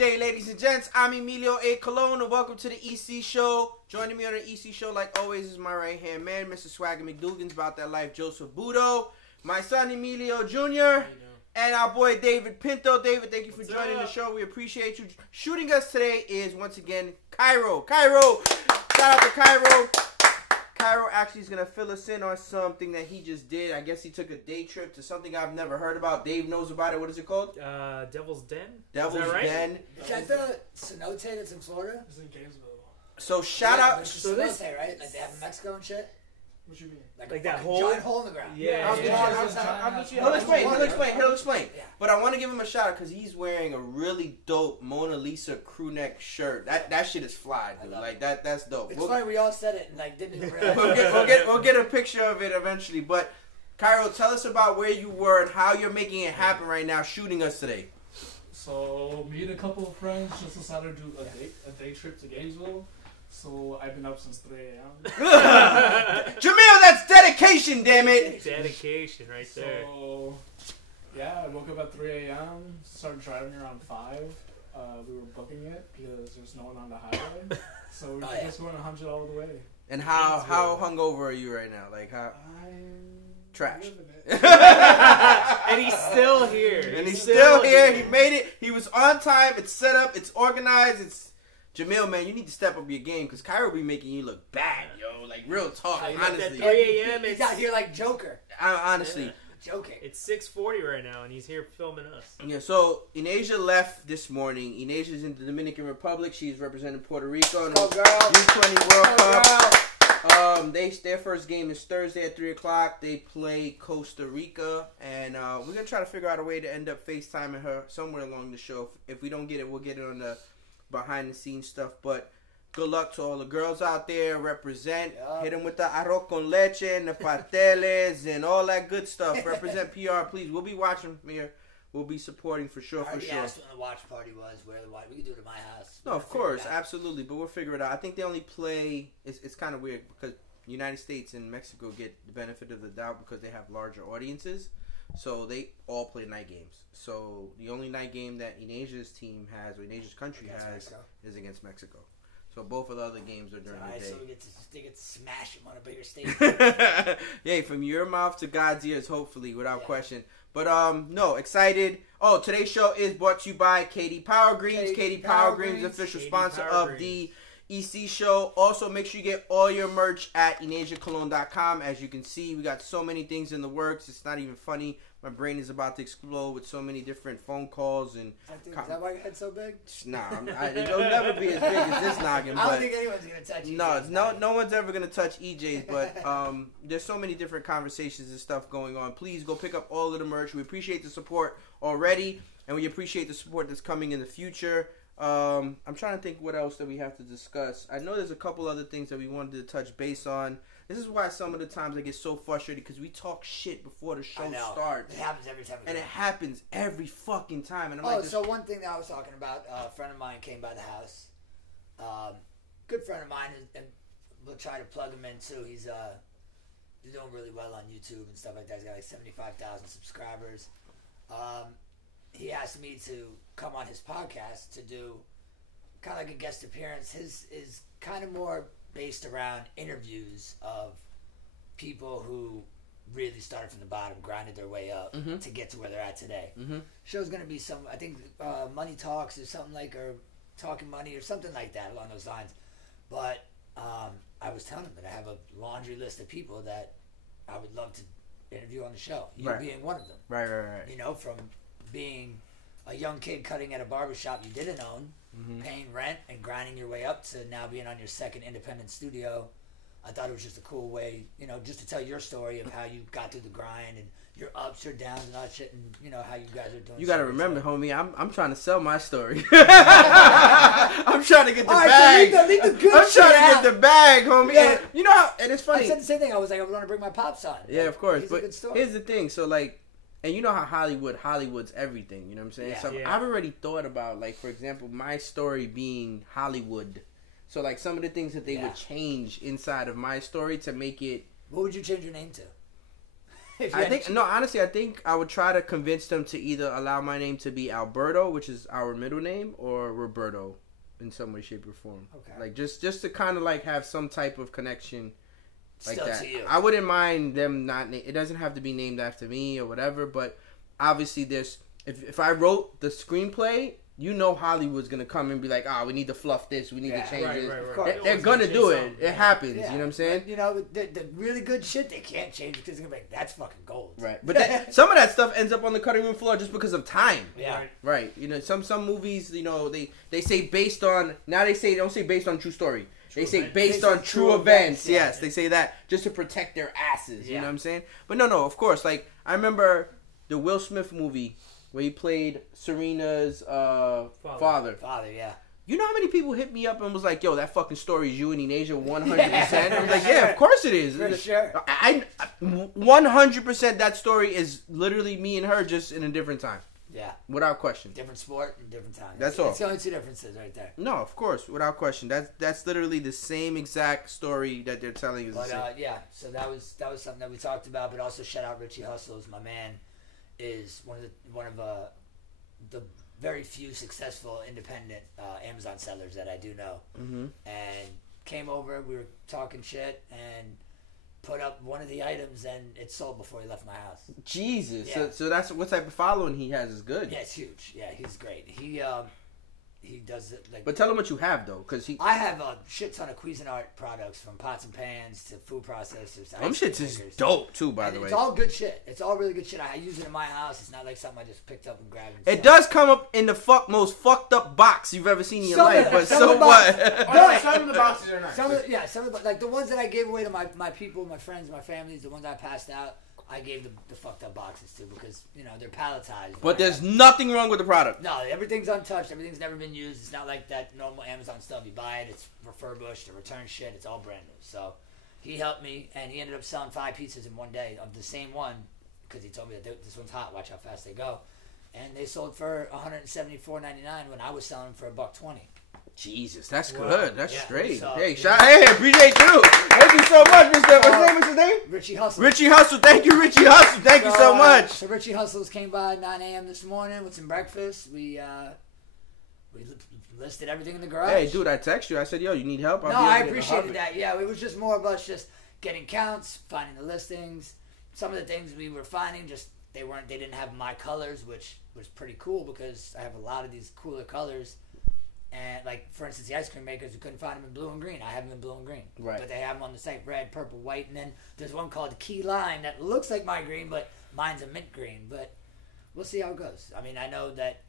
day, ladies and gents. I'm Emilio A. Colón, and welcome to the EC Show. Joining me on the EC Show, like always, is my right-hand man, Mr. Swagger McDougan's about that life, Joseph Buto, my son, Emilio Jr., and our boy, David Pinto. David, thank you for joining the show. We appreciate you. Shooting us today is, once again, Cairo. Shout out to Cairo. Cairo actually is going to fill us in on something that he just did. I guess he took a day trip to something I've never heard about. Dave knows about it. What is it called? Devil's Den? Devil's Den. Is that the cenote that's in Florida? It's in Gainesville. So shout out. So this, right? Like they have in Mexico and shit? What you mean? Like that hole? Giant hole in the ground. Yeah. He'll explain. Yeah. But I want to give him a shout out because he's wearing a really dope Mona Lisa crew neck shirt. That shit is fly, dude. Like that's dope. It's funny we all said it and like didn't even realize. we'll get a picture of it eventually. But Cairo, tell us about where you were and how you're making it happen right now, shooting us today. So me and a couple of friends just decided to do a day trip to Gainesville. So I've been up since 3 a.m. Jamil, that's dedication, damn it. Dedication right there. So yeah, I woke up at 3 a.m. Started driving around 5. We were booking it because there's no one on the highway. So we were just going 100 all the way. And how hungover are you right now? Like how? Trash. And he's still here. He made it. He was on time. It's set up. It's organized. It's Jamil, man. You need to step up your game because Cairo be making you look bad, yo. Like real talk, honestly. 3 a.m. He's out here like Joker. Honestly, joking. It's 6:40 right now, and he's here filming us. Yeah. So Inasia left this morning. Inasia's in the Dominican Republic. She's representing Puerto Rico in the U20 World Cup. Their first game is Thursday at 3 o'clock. They play Costa Rica, and we're gonna try to figure out a way to end up FaceTiming her somewhere along the show. If we don't get it, we'll get it on the behind the scenes stuff. But good luck to all the girls out there. Represent. Hit them with the arroz con leche and the pasteles and all that good stuff. Represent PR, please. We'll be watching here. We'll be supporting for sure. I already asked when the watch party was, where the watch. We could do it at my house. No, of course, absolutely. But we'll figure it out. I think they only play. It's kind of weird because United States and Mexico get the benefit of the doubt because they have larger audiences. So they all play night games. So the only night game that Inasia's team has, or Inasia's country has, is against Mexico. So both of the other games are during the day. So they get to smash them on a bigger stage. Yay, from your mouth to God's ears, hopefully, without question. But no, excited. Oh, today's show is brought to you by Katie Power Greens. Katie Power Greens, official sponsor of the EC Show. Also, make sure you get all your merch at InasiaColon.com. As you can see, we got so many things in the works. It's not even funny. My brain is about to explode with so many different phone calls and. Is that why your head's so big? Nah, it'll never be as big as this noggin. I don't think anyone's gonna touch EJ's. No one's ever gonna touch EJ's. But there's so many different conversations and stuff going on. Please go pick up all of the merch. We appreciate the support already, and we appreciate the support that's coming in the future. I'm trying to think what else that we have to discuss. I know there's a couple other things that we wanted to touch base on. This is why some of the times I get so frustrated because we talk shit before the show starts. It happens every time. And it happens every fucking time. And I'm like, so one thing that I was talking about, a friend of mine came by the house. Good friend of mine, and we'll try to plug him in too. He's doing really well on YouTube and stuff like that. He's got like 75,000 subscribers. He asked me to come on his podcast to do kind of like a guest appearance. His is kind of more based around interviews of people who really started from the bottom, grinded their way up to get to where they're at today. Show's going to be some, I think, Money Talks or something like, or Talking Money or something like that along those lines. But I was telling him that I have a laundry list of people that I would love to interview on the show. You being one of them. Right. You know, from being a young kid cutting at a barbershop you didn't own, paying rent and grinding your way up to now being on your second independent studio. I thought it was just a cool way, you know, just to tell your story of how you got through the grind and your ups, your downs, and all that shit, and you know how you guys are doing. You got to remember, homie, I'm trying to sell my story. I'm trying to get the bag. So leave the good I'm trying to get the bag, homie. Yeah. And, you know, how, and it's funny. I said the same thing. I was like, I want to bring my pops on. Yeah, of course. He's but a good story. Here's the thing. So, like, and you know how Hollywood's everything. You know what I'm saying? Yeah. So I've already thought about, like, for example, my story being Hollywood. So, like, some of the things that they would change inside of my story to make it... What would you change your name to? Honestly, I think I would try to convince them to either allow my name to be Alberto, which is our middle name, or Roberto, in some way, shape, or form. Okay. Like just to kind of like have some type of connection, like Still that. to you. I wouldn't mind them not. It doesn't have to be named after me or whatever. But obviously, if I wrote the screenplay, you know Hollywood's gonna come and be like, we need to fluff this, we need to change this. Right. They're gonna do it. It happens. You know what I'm saying? But, you know, the really good shit they can't change because they're gonna be like, that's fucking gold. Right. But some of that stuff ends up on the cutting room floor just because of time. Yeah. Right. You know, some movies, you know, they say based on, now they don't say based on true story. They say based on true events. Yes, they say that just to protect their asses. You know what I'm saying? But no, of course. Like, I remember the Will Smith movie where he played Serena's father. Father, yeah. You know how many people hit me up and was like, yo, that fucking story is you and Inasia 100%? I was like, yeah, of course it is. For sure. 100% that story is literally me and her just in a different time. Yeah. Without question. Different sport and different time. That's all. It's the only two differences right there. No, of course, without question. That's literally the same exact story that they're telling us. But yeah, so that was something that we talked about. But also shout out Richie Hustles, my man, is one of the very few successful independent Amazon sellers that I do know. Mm-hmm. And came over, we were talking shit, and put up one of the items, and it sold before he left my house. Jesus. Yeah. So that's what type of following he has is good. Yeah, it's huge. Yeah, he's great. He does it like. But tell him what you have though, because I have a shit ton of Cuisinart products, from pots and pans to food processors. Them shits is dope too, by the way. It's all good shit. It's all really good shit. I use it in my house. It's not like something I just picked up and grabbed. It does come up in the most fucked up box you've ever seen in your life. But so what? Some of the boxes are nice. Some of the like the ones that I gave away to my people, my friends, my families, the ones I passed out. I gave the fucked up boxes to because, you know, they're palletized. But there's nothing wrong with the product. No, everything's untouched. Everything's never been used. It's not like that normal Amazon stuff. You buy it, it's refurbished, or return shit. It's all brand new. So he helped me, and he ended up selling 5 pizzas in one day of the same one because he told me that this one's hot. Watch how fast they go. And they sold for $174.99 when I was selling for $120. Jesus, that's good. That's straight. So, hey, appreciate you. Thank you so much, Mr. What's his name? Richie Hustle. Richie Hustle. Thank you, Richie Hustle. Thank you so much. So Richie Hustles came by at 9 a.m. this morning with some breakfast. We listed everything in the garage. Hey, dude, I text you. I said, yo, you need help? I appreciated that. Yeah, it was just more of us just getting counts, finding the listings. Some of the things we were finding, just they didn't have my colors, which was pretty cool because I have a lot of these cooler colors. And, like, for instance, the ice cream makers, we couldn't find them in blue and green. I have them in blue and green. Right. But they have them on the site, red, purple, white. And then there's one called Key Lime that looks like my green, but mine's a mint green. But we'll see how it goes. I mean, I know that,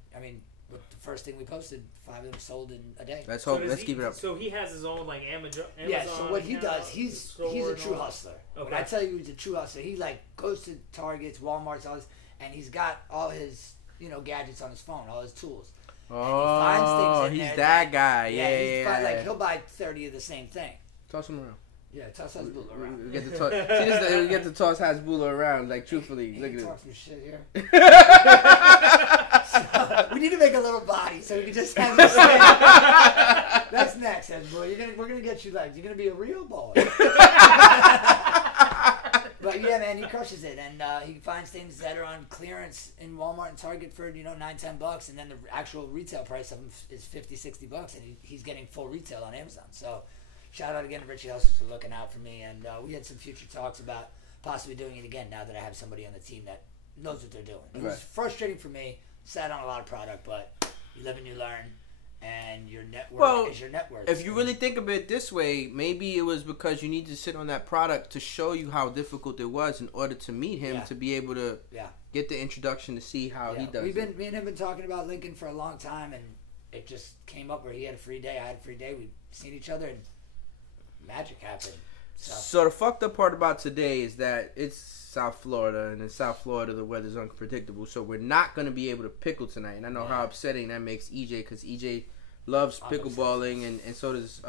with the first thing we posted, 5 of them sold in a day. Let's hope. Let's keep it up. So he has his own, like, Amazon. Yeah, so what he does, he's a true hustler. Okay. When I tell you he's a true hustler, he, like, goes to Targets, Walmarts, all this, and he's got all his, gadgets on his phone, all his tools. Oh, he's that guy. Yeah. Like, he'll buy 30 of the same thing. Toss him around. Yeah, toss Hasbulla around. We get to toss Hasbulla around, like, truthfully. Look at it. Talk some shit here. So, we need to make a little body so we can just have this thing. That's next, Hasbulla. We're going to get you legs. You're going to be a real boy. But yeah, man, he crushes it, and he finds things that are on clearance in Walmart and Target for $9-10, and then the actual retail price of them is $50-60, and he's getting full retail on Amazon. So shout out again to Richie Hustles for looking out for me, and we had some future talks about possibly doing it again now that I have somebody on the team that knows what they're doing. It was frustrating for me, sat on a lot of product, but you live and you learn. And your network is your net worth. If you really think of it this way, maybe it was because you need to sit on that product to show you how difficult it was in order to meet him, to be able to get the introduction to see how he does it. Me and him have been talking about Lincoln for a long time, and it just came up where he had a free day, I had a free day. We've seen each other, and magic happened. So the fucked up part about today is that it's South Florida, and in South Florida the weather's unpredictable, so we're not going to be able to pickle tonight. And I know how upsetting that makes EJ, because EJ loves pickleballing, and so does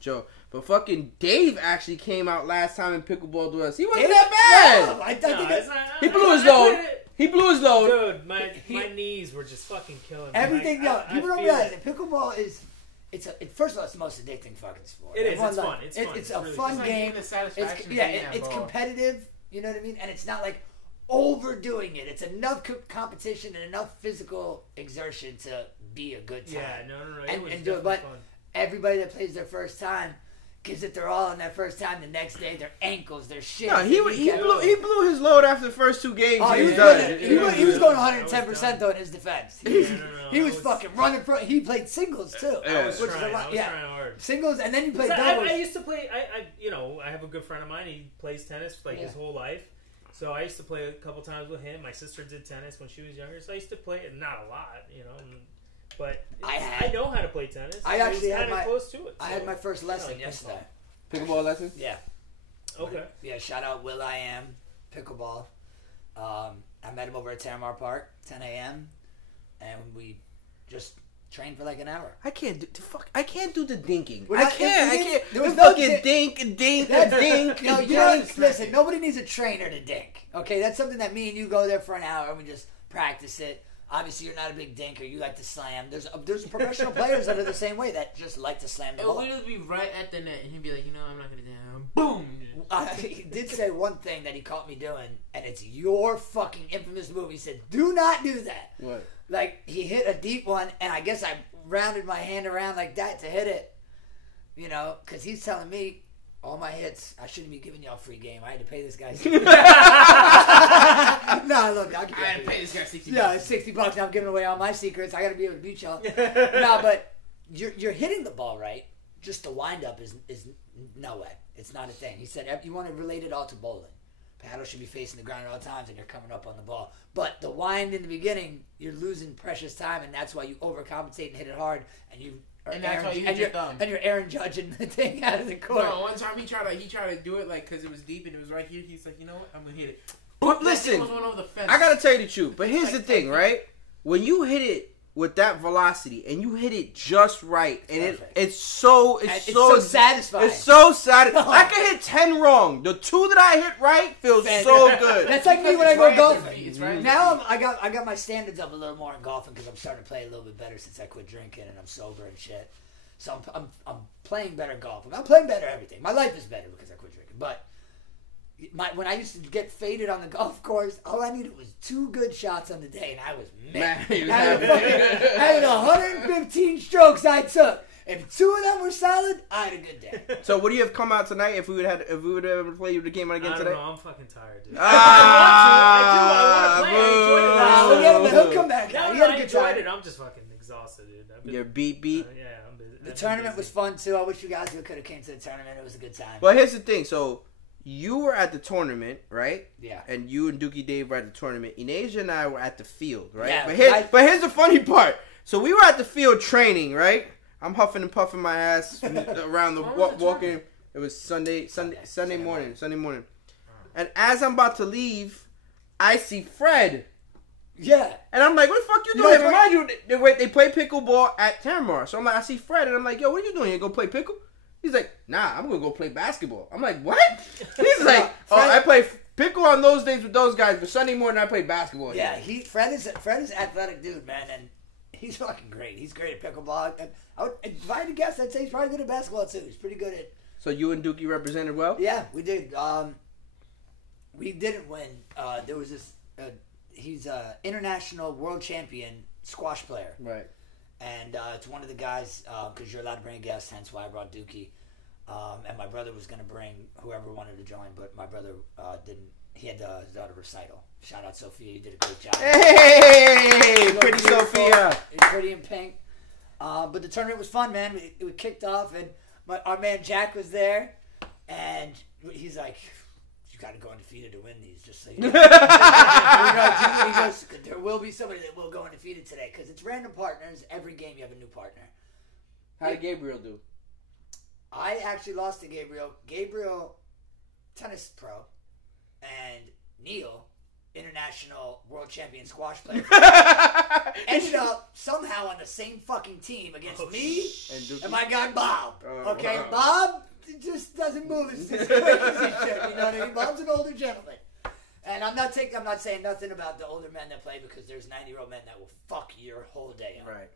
Joe. But fucking Dave actually came out last time and pickleballed with us. He wasn't that bad. He blew his load. He blew his load. Dude, my knees were just fucking killing me. Everything, people don't realize that pickleball is... First of all, it's the most addicting fucking sport. It is. It's fun. It's fun. It's a really fun game. It's competitive. You know what I mean? And it's not like, overdoing it. It's enough competition and enough physical exertion to be a good time. Yeah, no. And do it, but everybody that plays their first time gives it their all on that first time. The next day, their ankles, their shit. No, he blew his load after the first 2 games. Oh, he was going 110% though in his defense. He was fucking running for. He played singles too. I was trying hard. Singles, and then he played doubles. I used to play. I have a good friend of mine. He plays tennis his whole life. So I used to play a couple times with him. My sister did tennis when she was younger, so I used to play it. Not a lot, But I know how to play tennis. I actually had close to it. I had my first lesson yesterday. Pickleball lesson? Yeah. Okay. Yeah, shout out Will I Am, pickleball. I met him over at Terramar Park, 10 a.m. And we just trained for like an hour. I can't do the dinking. I can't. There was no fucking dink. No, listen, nobody needs a trainer to dink. Okay, that's something that me and you go there for an hour and we just practice it. Obviously, you're not a big dinker. You like to slam. There's professional players that are the same way that just like to slam the ball. It would be right at the net, and he'd be like, I'm not gonna do that. Boom. He did say one thing that he caught me doing, and it's your fucking infamous move. He said, "Do not do that." What? Like he hit a deep one, and I guess I rounded my hand around like that to hit it. Because he's telling me. All my hits, I shouldn't be giving y'all free game. I had to pay this guy $60. No, look, I had to pay this guy $60. Yeah, it's $60. Now I'm giving away all my secrets. I got to be able to beat y'all. No, but you're hitting the ball right. Just the wind up is no way. It's not a thing. He said you want to relate it all to bowling. Paddle should be facing the ground at all times, and you're coming up on the ball. But the wind in the beginning, you're losing precious time, and that's why you overcompensate and hit it hard, and you. And that's how you hit your thumb. And you're Aaron judging the thing out of the court. No, one time he tried to do it because it was deep and it was right here. He's like, you know what? I'm gonna hit it. But listen, I gotta tell you the trute. But here's the thing, right? When you hit it with that velocity and you hit it just right, and it's so satisfying. It's so satisfying. I can hit 10 wrong. The 2 that I hit right feels so good. That's like me when I go golfing. Right. Now I got my standards up a little more in golfing because I'm starting to play a little bit better since I quit drinking and I'm sober and shit. So I'm playing better golfing. I'm playing better everything. My life is better because I quit drinking. But when I used to get faded on the golf course, all I needed was 2 good shots on the day, and I was mad. Out of 115 strokes I took, if 2 of them were solid, I had a good day. So would you have come out tonight if we would have played the game again today? I don't know. I'm fucking tired, dude. I want to. I enjoyed it. He'll come back. No, he had a good enjoyed time. it. I'm just fucking exhausted, dude. You're beat. Yeah, I'm busy. The tournament was fun too. I wish you guys could have came to the tournament. It was a good time. Well, here's the thing. So you were at the tournament, right? Yeah. And you and Dookie Dave were at the tournament. Inasia and I were at the field, right? Yeah. But here's the funny part. So we were at the field training, right? I'm huffing and puffing my ass around the walking. It was Sunday morning. And as I'm about to leave, I see Fred. Yeah. And I'm like, what the fuck you doing? Remind you, they play pickleball at Tamar. So I'm like, I see Fred, and I'm like, yo, what are you doing? You go play pickle? He's like, nah, I'm going to go play basketball. I'm like, what? He's like, I play pickle on those days with those guys, but Sunday morning I play basketball. Yeah, Fred is an athletic dude, man, and he's fucking great. He's great at pickleball. And if I had to guess, I'd say he's probably good at basketball, too. He's pretty good at... So you and Dookie represented well? Yeah, we did. We didn't win. There was this... he's an international world champion squash player. Right. And it's one of the guys, because you're allowed to bring a guest, hence why I brought Dookie. And my brother was going to bring whoever wanted to join, but my brother didn't. He had his daughter recital. Shout out Sophia, you did a great job. Hey, pretty Sophia. Pretty in pink. But the tournament was fun, man. We kicked off, and our man Jack was there, and he's like, you got to go undefeated to win these, just so you know. He goes, there will be somebody that will go undefeated today, because it's random partners. Every game you have a new partner. How did Gabriel do? I actually lost to Gabriel. Gabriel, tennis pro, and Neil, international world champion squash player, ended up somehow on the same fucking team against me and my guy Bob. Okay, wow. Bob just doesn't move. It's crazy shit. You know what I mean? Bob's an older gentleman. And I'm not saying nothing about the older men that play, because there's 90-year-old men that will fuck your whole day up. Right.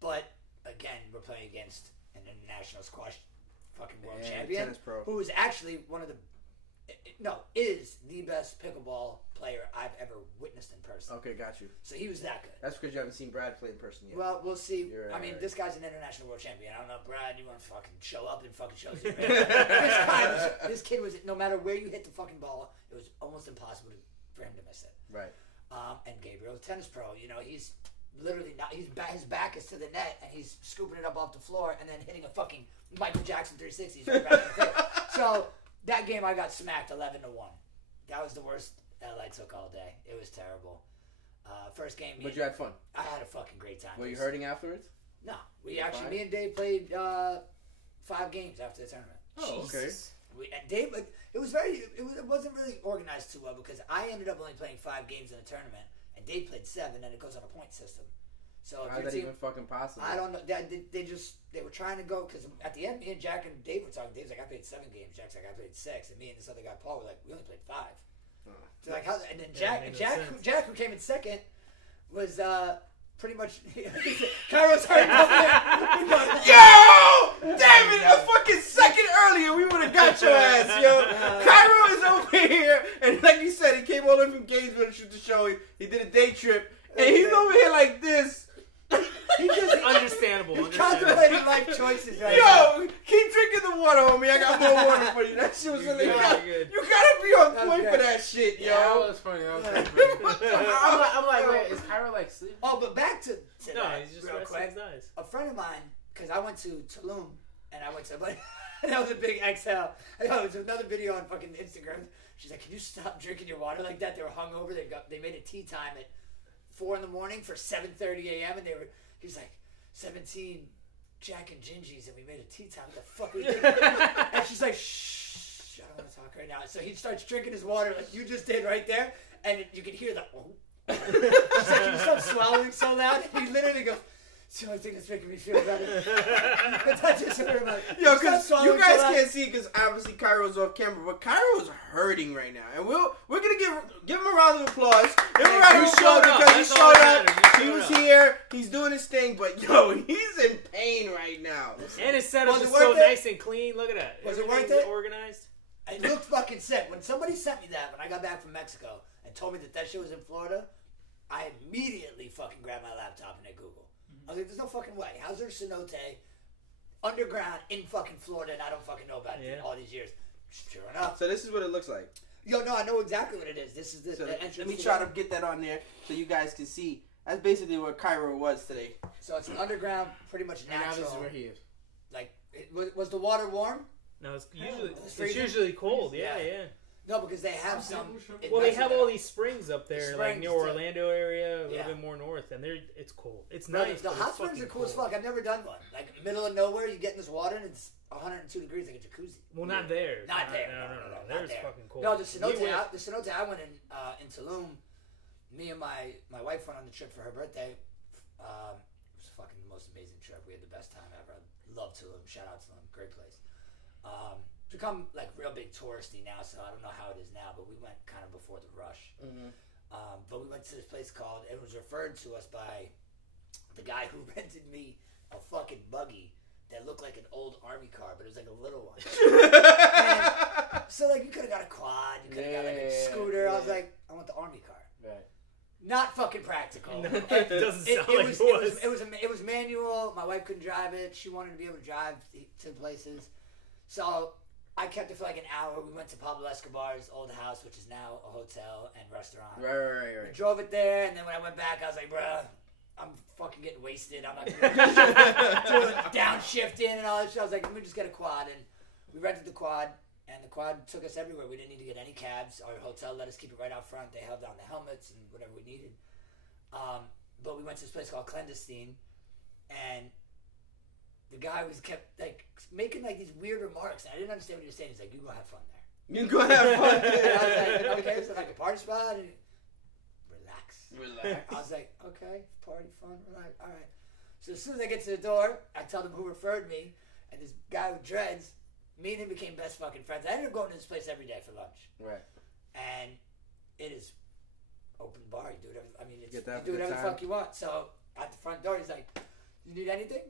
But again, we're playing against an international squash fucking world champion, who was actually one of the is the best pickleball player I've ever witnessed in person. Okay, got you. So he was that good. That's because you haven't seen Brad play in person yet. Well, we'll see. You're I mean, right. this guy's an international world champion. I don't know, Brad, you want to fucking show up and fucking show us. This kid was, no matter where you hit the fucking ball, it was almost impossible for him to miss it. Right. And Gabriel, tennis pro, he's literally not. His back is to the net, and he's scooping it up off the floor, and then hitting a fucking Michael Jackson 360s. Right back in the face. So that game, I got smacked 11-1. That was the worst L I took all day. It was terrible. First game. But you had fun. I had a fucking great time. Were you hurting afterwards? No, me and Dave played 5 games after the tournament. Oh, okay. And Dave, it wasn't really organized too well because I ended up only playing 5 games in the tournament, and Dave played 7, and it goes on a point system. So how's that even fucking possible? I don't know. They were trying to go because at the end, me and Jack and Dave were talking. Dave's like, I played 7 games. Jack's like, I played 6, and me and this other guy Paul were like, we only played 5. So like, how? And then Jack, who came in second, was pretty much. Cairo's hurt. Yo! Damn it! A fucking second earlier, we would have got your ass, yo. Cairo is over here, and like you said, he came all the way from Gainesville to shoot the show. He did a day trip, and he's over here like this. He just Understandable. contemplating life choices right now. Yo, keep drinking the water, homie. I got more water for you. That shit was really good. You gotta be on point for that shit, yo. Yeah, that was funny. I'm like, wait, is Cairo like sleeping? Oh, but back to No, that, he's just real resting quick. his eyes. A friend of mine, because I went to Tulum, and I went to, but that was a big exhale. I know, there's another video on fucking Instagram. She's like, can you stop drinking your water like that? They were hungover. They made a tea time at 4 in the morning for 7:30 a.m. and he's like, 17 Jack and Gingies, and we made a tea time. What the fuck are we doing? And she's like, shh, I don't want to talk right now. So he starts drinking his water like you just did right there, and you can hear the. She's like, can you stop swallowing so loud? And he literally goes, it's the only thing that's making me feel better. That's just what I'm like, Yo, because you guys so can't see because obviously Cairo's off camera, but Cairo's hurting right now, and we're gonna give him a round of applause. Give him a round of applause because he showed up. He was here. He's doing his thing, but yo, he's in pain right now. And his setup Was is it so worth it? nice and clean. Look at that. Was it Everything's worth it? Organized. It looked fucking sick. When somebody sent me that when I got back from Mexico and told me that shit was in Florida, I immediately fucking grabbed my laptop and hit Google. I was like, there's no fucking way. How's there cenote underground in fucking Florida and I don't fucking know about it all these years? Sure enough. So this is what it looks like. Yo, no, I know exactly what it is. This is the entrance. Let me try to get that on there so you guys can see. That's basically what Cairo was today. So it's an underground, pretty much And now natural. this is where he is. Like, was the water warm? No, it's freezing? usually cold. Yeah. No, because they have some. Well, they have all these springs up there, like near too. Orlando area, a little Yeah. bit more north, and it's cold. It's Bro, nice. the but hot it's springs are fucking cool as cold. fuck. I've never done one. Like, middle of nowhere, you get in this water and it's 102 degrees like a jacuzzi. Well, not there. Not there. No. not There's there. fucking cold. No, the cenote I went in Tulum. Me and my wife went on the trip for her birthday. It was fucking the most amazing trip. We had the best time ever. I love Tulum. Shout out Tulum. Great place. It's become like real big touristy now, so I don't know how it is now, but we went kind of before the rush. Mm-hmm. But we went to this place called, it was referred to us by the guy who rented me a fucking buggy that looked like an old army car, but it was like a little one. And so like you could have got a quad, you could have got like a scooter. I was like, I want the army car. Right. Not fucking practical. No, it doesn't sound like it was. It was manual. My wife couldn't drive it. She wanted to be able to drive to places. So I kept it for like an hour. We went to Pablo Escobar's old house, which is now a hotel and restaurant. Right. We drove it there, and then when I went back, I was like, bruh, I'm fucking getting wasted. I'm not gonna do downshifting and all that shit. I was like, let me just get a quad. And we rented the quad, and the quad took us everywhere. We didn't need to get any cabs. Our hotel let us keep it right out front. They held down the helmets and whatever we needed. But we went to this place called Clandestine, and the guy kept like making like these weird remarks, and I didn't understand what he was saying. He's like, "You go have fun there." You go have fun. And I was like, "Okay, so like a party spot." And relax. I was like, "Okay, party, fun, relax. All right." So as soon as I get to the door, I tell them who referred me, and this guy with dreads. Me and him became best fucking friends. I ended up going to this place every day for lunch. Right. And it is open bar. You do whatever. I mean, you Get that do whatever the good time. fuck you want. So at the front door, he's like, "You need anything?"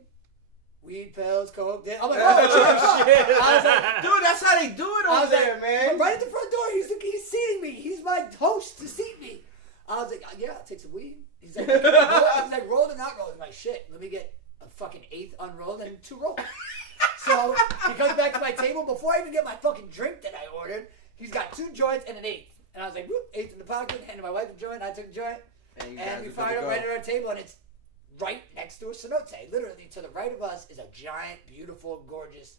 weed, pills, coke. I'm like, oh shit! I was like, dude, that's how they do it over there, man. Right at the front door, he's seating me. He's my host to seat me. I was like, yeah, I'll take some weed. He's like, rolled or not rolled? I'm like, shit, let me get a fucking eighth unrolled and 2 rolls. So he comes back to my table. Before I even get my fucking drink that I ordered, he's got 2 joints and an eighth. And I was like, whoop, eighth in the pocket, handed my wife a joint, I took a joint. And we fired up right at our table, and it's right next to a cenote. Literally, to the right of us is a giant, beautiful, gorgeous,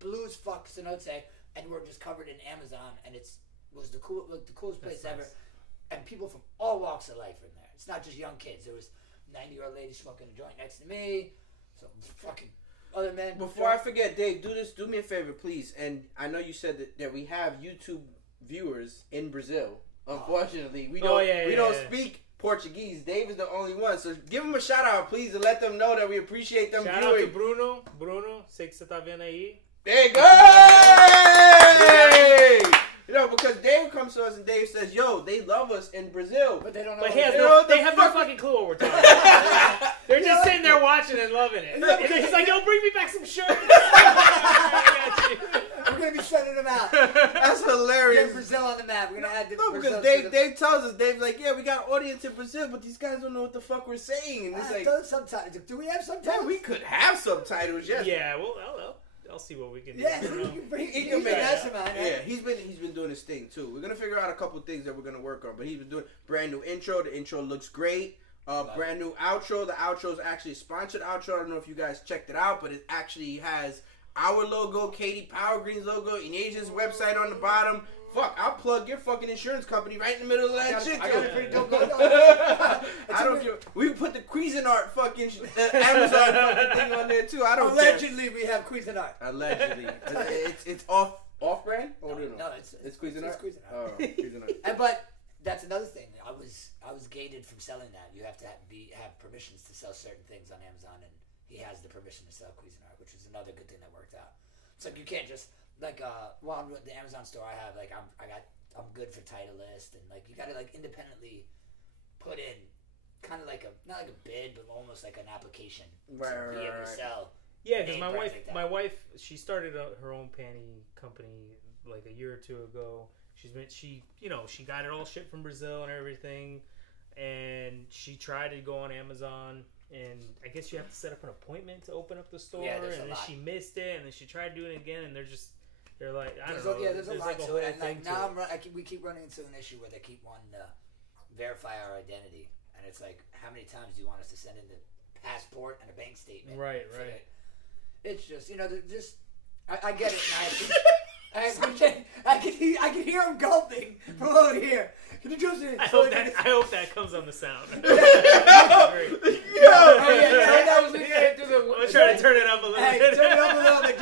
blue as fuck cenote. And we're just covered in Amazon, and it was the coolest place ever. And people from all walks of life are in there. It's not just young kids. There was 90-year-old lady smoking a joint next to me. Some fucking other men. Before I forget, Dave, do me a favor, please. And I know you said that we have YouTube viewers in Brazil. Unfortunately, we don't speak Portuguese. Dave is the only one. So give them a shout out, please, and let them know that we appreciate them viewing. Shout out to Bruno. Bruno, sei que você tá vendo aí. There you go! Hey! You know, because Dave comes to us and Dave says, yo, they love us in Brazil. But they don't know. But they have no fucking clue what we're talking about. They're just sitting there watching and loving it. And he's like, yo, bring me back some shirts. We're going to be sending them out. That's hilarious. Get Brazil on the map. We're going to add the because Dave tells us, Dave's like, yeah, we got an audience in Brazil, but these guys don't know what the fuck we're saying. And it's like, subtitles. Do we have subtitles? Yeah, we could have subtitles, yes. Yeah, well, I'll see what we can do. Yeah, he's been doing his thing too. We're gonna figure out a couple things that we're gonna work on. But he's been doing brand new intro. The intro looks great. Brand new outro. The outro is actually a sponsored outro. I don't know if you guys checked it out, but it actually has our logo, Katie Power Green's logo, Inasia's website on the bottom. Fuck, I'll plug your fucking insurance company right in the middle of that shit. I got a pretty dope logo. I don't give. We put the Cuisinart fucking Amazon fucking thing on there too. I don't. Allegedly, we have Cuisinart. Allegedly, it's off brand. Or no, it's Cuisinart. It's Cuisinart. Oh, Cuisinart. But that's another thing. I was gated from selling that. You have to have permissions to sell certain things on Amazon, and he has the permission to sell Cuisinart, which is another good thing that worked out. It's like you can't just. Like the Amazon store I have, like I'm good for Titleist, and like you got to like independently put in kind of like not like a bid, but almost like an application to be able to sell. Yeah, because my wife, she started her own panty company like a year or two ago. She got it all shipped from Brazil and everything, and she tried to go on Amazon. And I guess you have to set up an appointment to open up the store, and then she missed it, and then she tried doing it again, and they're like, I don't know. Yeah, there's a lot to it. And like now we keep running into an issue where they keep wanting to verify our identity, and it's like, how many times do you want us to send in the passport and a bank statement? Right. It's just I get it. And I can hear him gulping from over here. Can you just? I hope that comes on the sound. I'm trying to turn it up a little bit. Turn it up a little bit.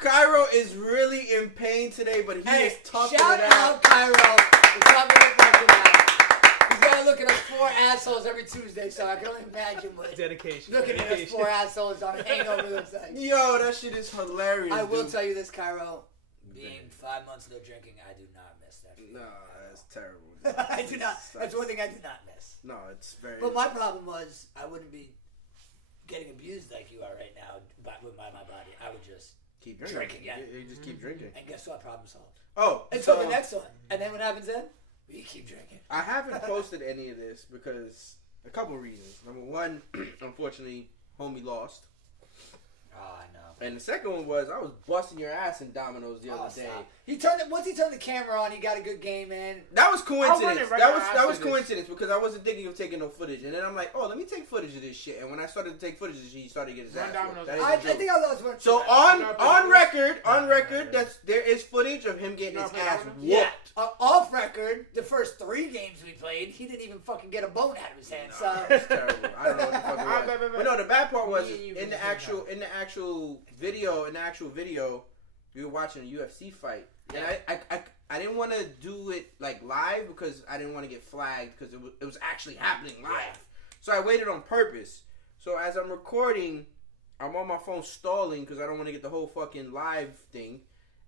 Cairo is really in pain today, but he is toughing it out. Shout out Cairo. He's got to look at us 4 assholes every Tuesday, so I can only imagine what dedication. Looking at us 4 assholes on an hangover looks like. Yo, that shit is hilarious. I will tell you this, Cairo. Being 5 months no drinking, I do not miss that. No, that's terrible. I do not. That's one thing I do not miss. No, it's very. But my problem was I wouldn't be getting abused like you are right now by my body. I would just keep drinking again. You just keep drinking. And guess what? Problem solved. Oh, until the next one. And then what happens then? We keep drinking. I haven't posted any of this because a couple of reasons. Number one, unfortunately, homie lost. Oh, I know. And the second one was I was busting your ass in Domino's the other day. Once he turned the camera on, he got a good game in. That was coincidence. That was coincidence because I wasn't thinking of taking no footage. And then I'm like, oh, let me take footage of this shit. And when I started to take footage of this shit, he started getting his ass whooped. I think I lost one. So on record, there is footage of him getting his ass whooped. Yeah. Off record, the first 3 games we played, he didn't even fucking get a bone out of his hand. So it's terrible. I don't know what the fuck it was. But no, the bad part was in the actual video, we were watching a UFC fight. And I didn't want to do it like live because I didn't want to get flagged because it was actually happening live. Yeah. So I waited on purpose. So as I'm recording, I'm on my phone stalling because I don't want to get the whole fucking live thing.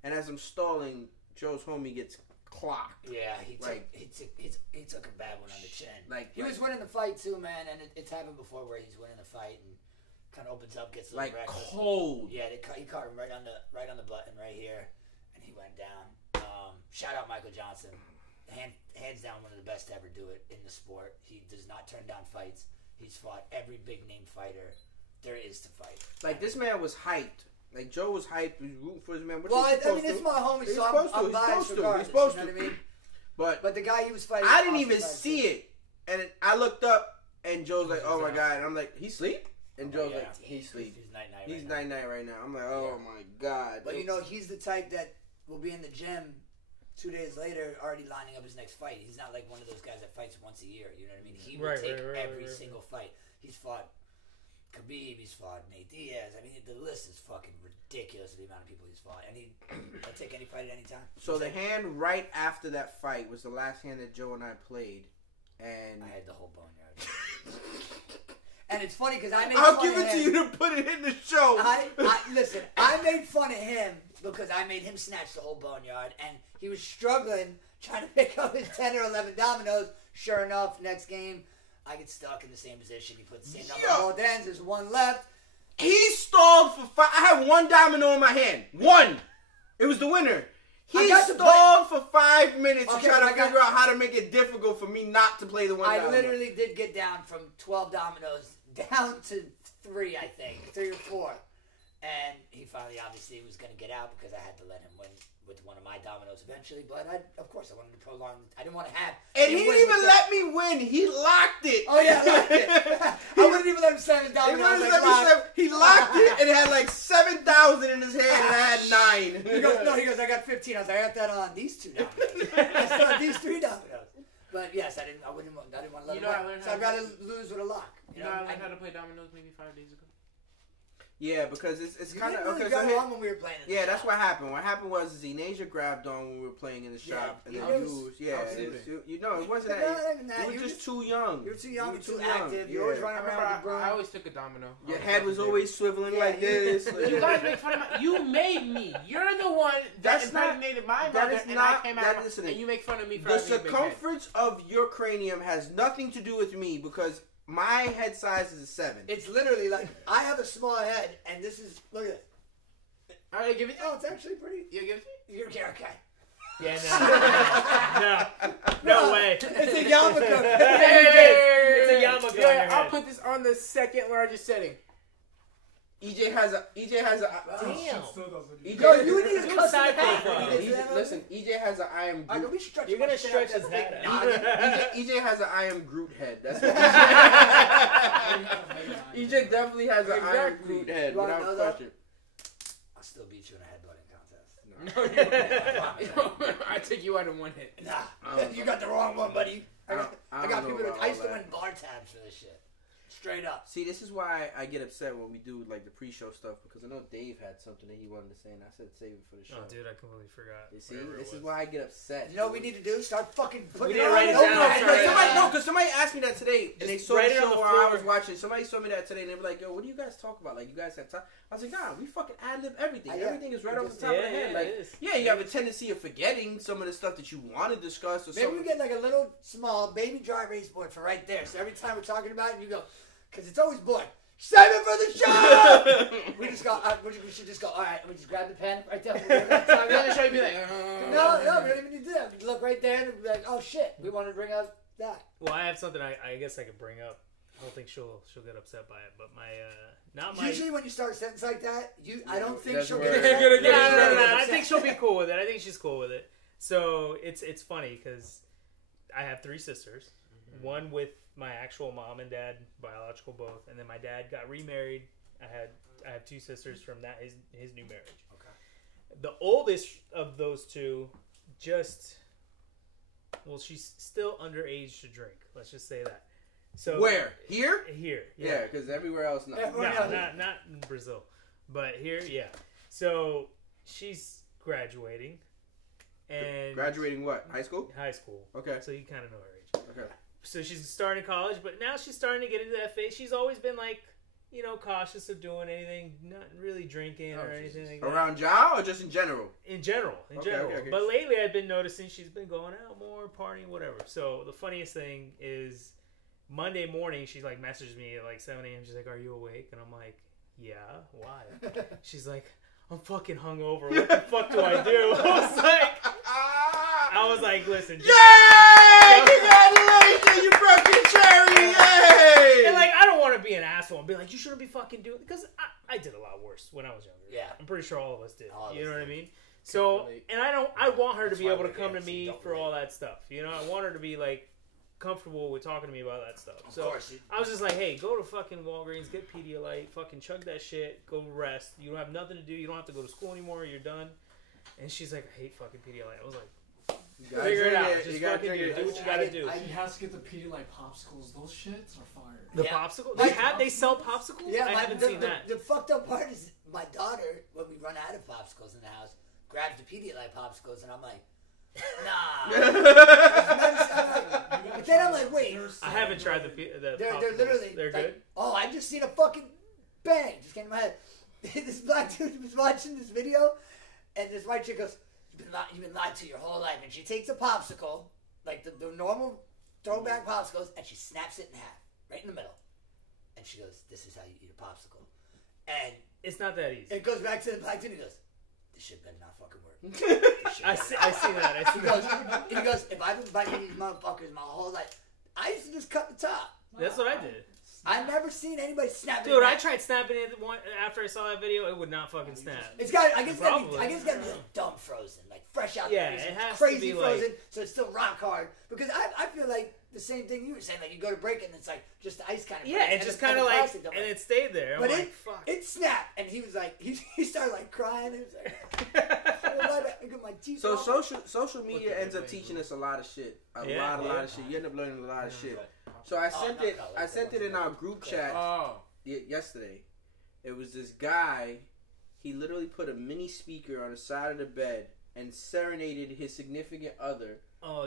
And as I'm stalling, Joe's homie gets clocked. Yeah, he took a bad one on the chin. He was winning the fight too, man, and it's happened before where he's winning the fight and Kind of opens up, gets a like reckless. cold. Yeah, he caught him right on the button right here, and he went down. Shout out Michael Johnson, hands down one of the best to ever do it in the sport. He does not turn down fights. He's fought every big name fighter there is to fight. Like this man was hyped. Like Joe was hyped. He was rooting for his man. Well, I mean, it's my homie, so I'm biased regardless. He's supposed you know to. what I mean? But the guy he was fighting, I didn't even see it, and I looked up, and Joe's like, "Oh my god!" And I'm like, "He sleep?" And Joe's like, "He sleep. He's night right now." I'm like, "Oh my god!" But you know, he's the type that will be in the gym 2 days later, already lining up his next fight. He's not like one of those guys that fights once a year. You know what I mean? He will take every single fight. He's fought Khabib, he's fought Nate Diaz. I mean, the list is fucking ridiculous, the amount of people he's fought. And he'll take any fight at any time. So the hand right after that fight was the last hand that Joe and I played. And I had the whole boneyard. And it's funny because I made I'll fun give of it him. to you to put it in the show. Listen, I made fun of him because I made him snatch the whole boneyard. And he was struggling trying to pick up his 10 or 11 dominoes. Sure enough, next game, I get stuck in the same position. He put the same number of both ends. There's one left. He stalled for 5. I had one domino in my hand. One. It was the winner. He stalled for 5 minutes to try to figure out how to make it difficult for me not to play the one domino. I literally did get down from 12 dominoes down to 3, I think. 3 or 4. And he finally obviously was going to get out because I had to let him win with one of my dominoes eventually. But of course I wanted to prolong. I didn't want to have. And he didn't even let me win. He locked it. Oh yeah, locked it. I wouldn't even let him slam his domino. He locked it and it had like 7,000 in his hand and I had 9. He goes, I got 15. I was like, I got that on these 2 dominoes. I still have these 3 dominoes. But yes, I didn't want to let him win. So I'd rather lose with a lock. You know, I learned how to play dominoes maybe 5 days ago. Yeah, because it's kind of okay. So on when we were playing. Yeah, that's what happened. What happened was Inasia grabbed on when we were playing in the shop, and then it wasn't that. You were just too young. You were too young and too active. You always running around with the broom. I always took a domino. Your head was always swiveling like this. You guys make fun of my. You made me. You're the one that impregnated my mother, and I came out and you make fun of me for the circumference of your cranium has nothing to do with me because my head size is a 7. It's literally like I have a small head, and this is look at this. All right, give it. Oh, it's actually pretty. You give it to me? You're okay. Yeah, no way. It's a yarmulke. It's a yarmulke. Yeah, I'll put this on the second largest setting. EJ has a. Damn. Yo, you need to cut side hat. Listen, EJ has an I am Groot. You're gonna stretch his head out. EJ has an I am Groot head. That's what EJ definitely has an I am Groot head without question. I'll still beat you in a headbutting contest. No, I took you out in one hit. Nah, you got the wrong one, buddy. I got people that I used to win bar tabs for this shit. Straight up. See, this is why I get upset when we do like the pre-show stuff because I know Dave had something that he wanted to say and I said save it for the show. Oh, dude, I completely forgot. You see, this is why I get upset. You know what we need to do? Start fucking putting it on. Because somebody asked me that today and they saw the show where I was watching. Somebody saw me that today and they were like, "Yo, what do you guys talk about? Like, you guys have time?" I was like, "Nah, we fucking ad-lib everything. Everything is right off the top of the head. Like, you have a tendency of forgetting some of the stuff that you want to discuss or something." Maybe we get like a little small baby dry erase board for right there. So every time we're talking about it, you go. Because it's always boy. Save it for the show! we should just go, all right, we just grab the pen right there. The show, you'd be like, no, we don't even need to do that. We look right there and be like, oh shit, we want to bring up that. Well, I have something I guess I could bring up. I don't think she'll get upset by it, but Usually when you start a sentence like that, I don't think she'll get upset. No, I think she'll be cool with it. I think she's cool with it. So it's funny because I have 3 sisters. Mm-hmm. One with my actual mom and dad, biological both, and then my dad got remarried. I have 2 sisters from that his new marriage. Okay. The oldest of those 2 she's still underage to drink. Let's just say that. So where? Here? Here. Yeah, because everywhere else not in Brazil. But here, yeah. So she's graduating. And graduating what? High school? High school. Okay. So you kind of know her age. Okay. So she's starting college, but now she's starting to get into that phase. She's always been like, cautious of doing anything, not really drinking or anything like that. Around Ja or just in general? In general. Okay. But lately I've been noticing she's been going out more, partying, whatever. So the funniest thing is Monday morning, she like messaged me at like 7 a.m. She's like, "Are you awake?" And I'm like, "Yeah, why?" She's like, "I'm fucking hungover. What the fuck do I do?" I was like, "Listen, yay! Congratulations, you broke your cherry, yay!" And like, I don't want to be an asshole and be like, "You shouldn't be fucking doing," because I did a lot worse when I was younger. Yeah, I'm pretty sure all of us did. You know what I mean? So, and I want her to be able to come to me for all that stuff. You know, I want her to be like comfortable with talking to me about that stuff. So I was just like, hey, go to fucking Walgreens, get Pedialyte, fucking chug that shit, go rest. You don't have nothing to do. You don't have to go to school anymore. You're done. And she's like, I hate fucking Pedialyte. I was like, figure it out. Just fucking do what you gotta do. She has to get the Pedialyte popsicles. Those shits are fire. The popsicles? They sell popsicles? Yeah, I haven't seen that. The fucked up part is my daughter, when we run out of popsicles in the house, grabs the Pedialyte popsicles, and I'm like, nah. But then I'm like, wait. I haven't tried the popsicles. They're literally. They're good? Oh, I just seen a fucking bang. Just came to my head. This black dude was watching this video, and this white chick goes, you've been lied to your whole life. And she takes a popsicle, like the normal throwback popsicles, and she snaps it in half, right in the middle. And she goes, this is how you eat a popsicle. And it's not that easy. It goes back to the black dude, and he goes, this shit better not fucking work. I see that. He goes, if I've been biting these motherfuckers my whole life, I used to just cut the top. That's what I did. I've never seen anybody snap it. Dude, I tried snapping it after I saw that video. It would not fucking snap. It's got. I guess it's got to be like dumb frozen, like fresh out. Yeah, the freezer. it has crazy to be frozen, like, so it's still rock hard. Because I feel like the same thing you were saying. Like you go to break it, and it's like just the ice kind of. Yeah, it just kind of like, and it stayed there. But like, fuck. It snapped, and he was like, he started like crying. He was like, I got my teeth. So social media ends up teaching us a lot of shit. A lot of shit. You end up learning a lot of shit. So I sent it in our group chat yesterday. It was this guy. He literally put a mini speaker on the side of the bed and serenaded his significant other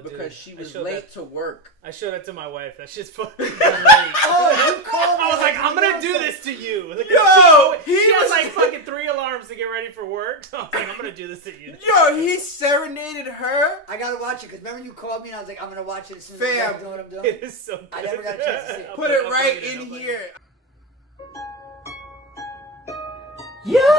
because she was late to work. I showed that to my wife. That shit's fucking great. Oh, you called me. I was like, I'm gonna do this to you. Like, Yo, she has like fucking 3 alarms to get ready for work. So I was like, I'm gonna do this to you. Yo, he serenaded her. I gotta watch it because remember you called me and I was like, I'm gonna watch it as soon as I'm doing what I'm doing. It is so good. I never got a chance to see it. Put it right in here. Your life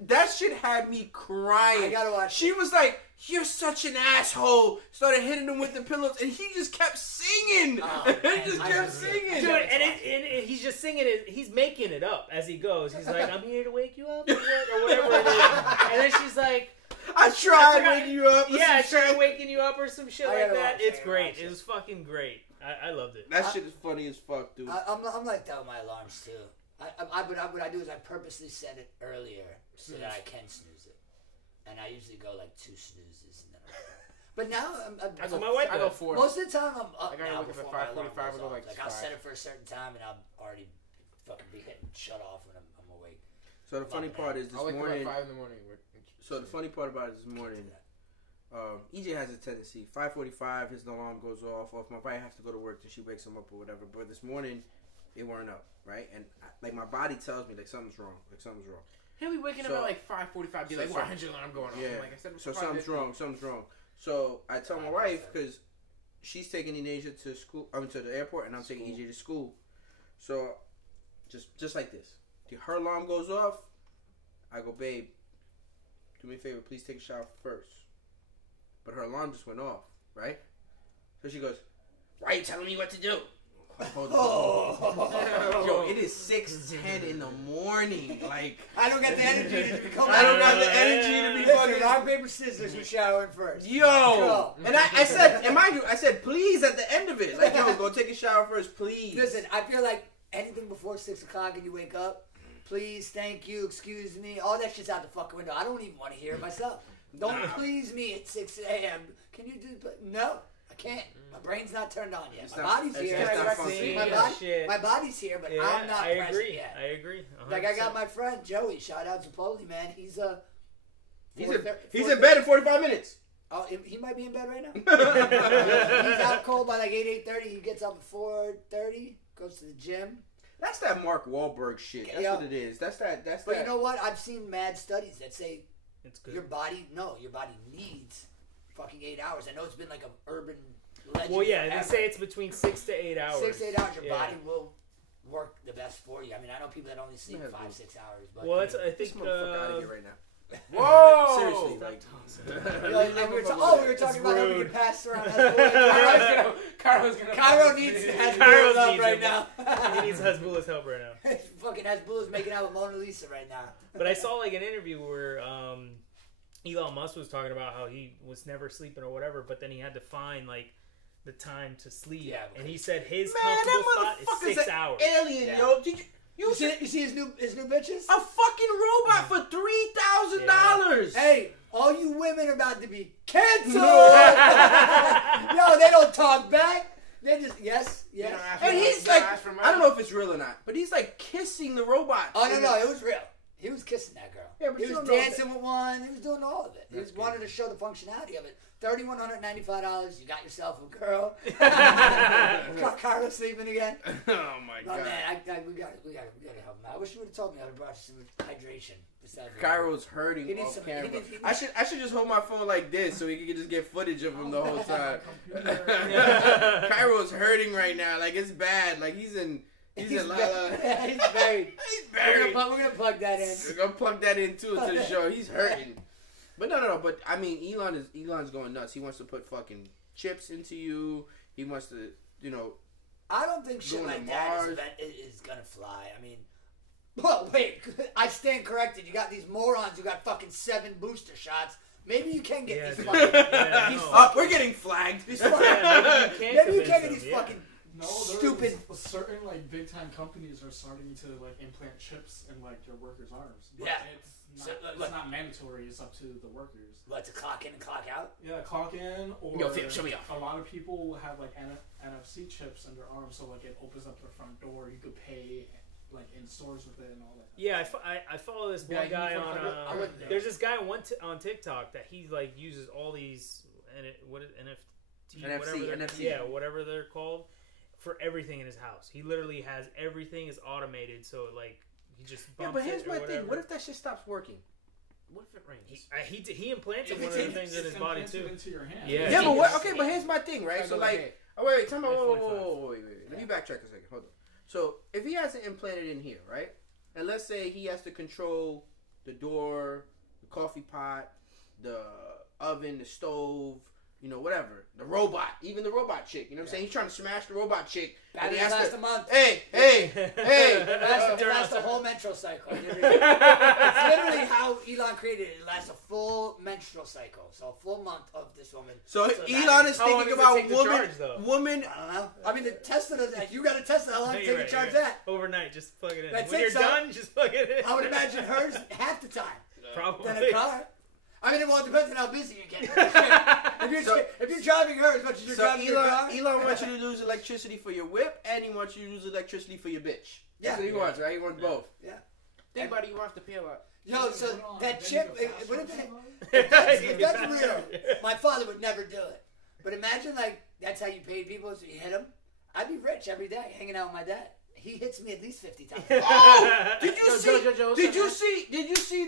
that shit had me crying. I gotta watch. She was like, "You're such an asshole." Started hitting him with the pillows, and he just kept singing. Singing, dude. And he's just singing it. He's making it up as he goes. He's like, "I'm here to wake you up," or whatever it is. And then she's like, I tried waking you up. Yeah, I tried waking you up or some shit like that. It's great. It was fucking great. I loved it. That shit is funny as fuck, dude. I'm like that with my alarms too. What I do is I purposely set it earlier so that I can snooze it, and I usually go like 2 snoozes. And then but now I go 4. Most of the time I'm up. I gotta wake up at 5:45. I go like I'll set it for a certain time, and I'll already fucking be hitting shut off when I'm awake. So the funny part is this morning. 5 in the morning. So the funny part about it this morning, EJ has a tendency. 5:45, his alarm goes off. Or if my wife has to go to work, then she wakes him up or whatever. But this morning, it weren't up, right? And like my body tells me like something's wrong. He'll be waking up at like 5:45. Be like, why is your alarm going off? Yeah. Like I said, so something's wrong. So I tell my wife because she's taking Inasia to school. To the airport, and I'm taking EJ to school. So just like this, her alarm goes off. I go, babe, do me a favor, please take a shower first. But her alarm just went off, right? So she goes, why are you telling me what to do? Yo, it is 6:10 in the morning. Like I don't got the energy to become. I don't got the energy to be fucking rock paper scissors. We're showering first. Yo, and I said, and mind you, I said please at the end of it. Like yo, go take a shower first, please. Listen, I feel like anything before 6 o'clock and you wake up, please, thank you, excuse me, all that shit's out the fucking window. I don't even want to hear it myself. Don't please me at 6 a.m. Can you do? No. I can't. My brain's not turned on yet. My body's here. My body's here, but I'm not present yet. I agree. 100%. Like I got my friend Joey. Shout out to Poli, man. He's in bed in 45 minutes. Oh, he might be in bed right now. He's out cold by like 8:30. He gets up at 4:30. Goes to the gym. That's that Mark Wahlberg shit. That's what it is. That's that. But you know what? I've seen mad studies that say it's good. Your body needs fucking 8 hours. I know it's been like an urban legend. Well, yeah, forever. they say it's between 6 to 8 hours. 6 to 8 hours, your body will work the best for you. I mean, I know people that only sleep 5-6 hours. But well, it's, I think. This motherfucker out of here right now. Whoa! Seriously, like. we were talking about how we can pass around. Cairo needs Hezbollah's help right now. He needs Hezbollah's help right now. Fucking Hezbollah's making out with Mona Lisa right now. But I saw like an interview where Elon Musk was talking about how he was never sleeping or whatever, but then he had to find like the time to sleep. Yeah, and he said his comfortable spot is 6 hours. Alien, yo. Did you see his new bitches? A fucking robot for $3,000. Hey, all you women are about to be canceled. Yo, they don't talk back. They just yes. And he's like, I don't know if it's real or not, but he's like kissing the robot. Oh no, it was real. He was kissing that girl. Yeah, but he was dancing with one. He was doing all of it. He was wanted to show the functionality of it. $3,195. You got yourself a girl. Got Carlos sleeping again. Oh my god. Man, we gotta help him out. I wish you would have told me I would have brought you some hydration. Cairo's hurting off camera. I should just hold my phone like this so we can just get footage of him the whole time. Cairo's hurting right now. Like it's bad. Like he's in Lala. He's buried. He's buried. We're gonna plug that in. We're gonna plug that in too to the show. He's hurting. But no. But I mean, Elon's going nuts. He wants to put fucking chips into you. He wants to, I don't think shit like that is gonna fly. I mean, well, wait. I stand corrected. You got these morons who got fucking 7 booster shots. Maybe you can get these fucking. We're getting flagged. Maybe you can get these fucking. No, stupid. Certain like big time companies are starting to like implant chips in like your workers' arms. But it's not mandatory. It's up to the workers. What, to clock in and clock out? Yeah, clock in or show me off. A lot of people will have like NFC chips in their arms, so like it opens up their front door. You could pay like in stores with it and all that. Yeah, I follow this one guy on. There's this guy on TikTok that he like uses all these NFT, whatever they're called. For everything in his house, he literally has everything is automated. So like he just bumps but here's my thing: what if that shit stops working? What if it rains? He implanted one of the things in his body too. Into your hand. Yeah, but but here's my thing, right? So like, wait, tell me, wait. Let me backtrack a second. Hold on. So if he has it implanted in here, right? And let's say he has to control the door, the coffee pot, the oven, the stove. Whatever. The robot. Even the robot chick. You know what I'm saying? He's trying to smash the robot chick. Battery lasts a month. Hey! It lasts a whole menstrual cycle. It's literally how Elon created it. It lasts a full menstrual cycle. So a full month of this woman. So Elon is thinking about woman. I don't know. I mean, the Tesla does that. You got a Tesla. How long does it take to charge that? Overnight. Just plug it in. That's when you're done, just plug it in. I would imagine hers half the time. Probably. Than a car. I mean, it depends on how busy you get. If you're driving her as much as you're driving your car. Elon wants you to lose electricity for your whip, and he wants you to lose electricity for your bitch. That's what he wants, right? He wants both. Yeah. Think about it, you wants to pay a lot. Yo, so that chip, if that's real, my father would never do it. But imagine, like, that's how you paid people, so you hit them. I'd be rich every day hanging out with my dad. He hits me at least 50 times. Oh! Did you see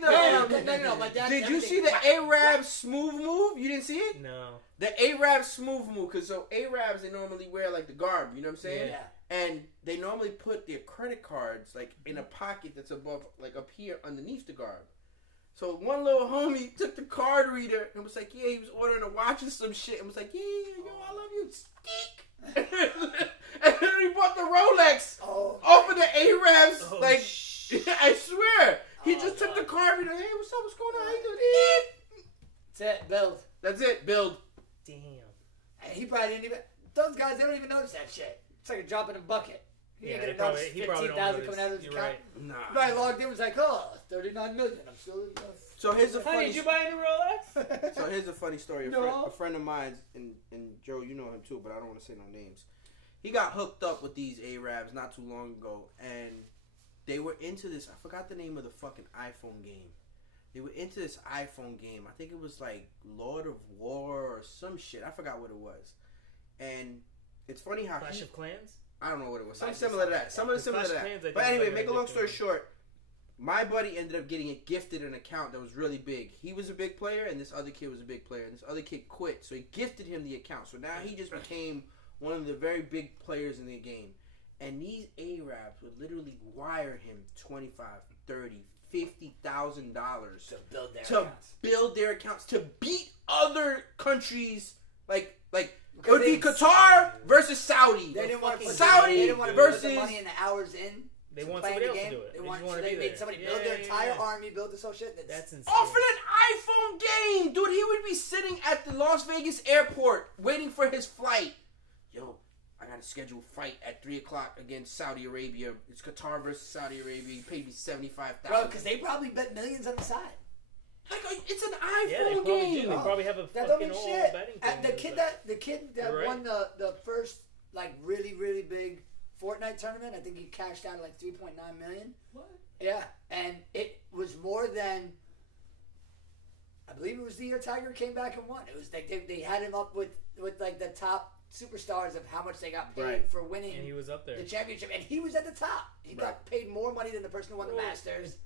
the? No. My dad. Did you see the Arab smooth move? You didn't see it? No. The Arab smooth move, because Arabs they normally wear like the garb. You know what I'm saying? Yeah. And they normally put their credit cards like in a pocket that's above, like up here underneath the garb. So one little homie took the card reader and was like, yeah, he was ordering a watch and some shit, and was like, yeah, yo, I love you, Steak. And then he bought the Rolex off of the Arabs. I swear, he just took the card reader. Hey, what's up? What's going on? How you doing? That's it. Build. That's it. Build. Damn. And he probably didn't even. Those guys, they don't even notice that shit. It's like a drop in a bucket. He ain't gonna notice 15,000 coming out of his account. Right. Nah. Right, logged in was like, 39 million. I'm still in. So here's a funny. Did you buy a new Rolex? So here's a funny story. No. A friend of mine, and Joe, you know him too, but I don't want to say no names. He got hooked up with these Arabs not too long ago, and they were into this. I forgot the name of the fucking iPhone game. They were into this iPhone game. I think it was like Lord of War or some shit. I forgot what it was. And it's funny how Clash of Clans? I don't know what it was. Something similar to that. Something similar to that. But anyway, make a long story short, my buddy ended up getting gifted an account that was really big. He was a big player, and this other kid was a big player. And this other kid quit, so he gifted him the account. So now he just became one of the very big players in the game. And these Arabs would literally wire him $25, $30, $50,000 to build their accounts to beat other countries like it would be Qatar versus Saudi. They didn't want Saudi they didn't want to versus put the money and the hours in. They want somebody else to do it. They made somebody build their entire army, build this whole shit. That's insane. Oh, for that iPhone game, dude, he would be sitting at the Las Vegas airport waiting for his flight. Yo, I got a scheduled fight at 3 o'clock against Saudi Arabia. It's Qatar versus Saudi Arabia. He paid me $75,000. Bro, because they probably bet millions on the side. Like, it's an iPhone game. They probably have a that fucking don't old mean shit. betting The kid that won the first like really big Fortnite tournament, I think he cashed out at like $3.9 million. What? Yeah, and it was more than. I believe it was the year Tiger came back and won. It was like they had him up with like the top superstars of how much they got paid for winning. And he was up there. The championship, and he was at the top. He got paid more money than the person who won the Masters.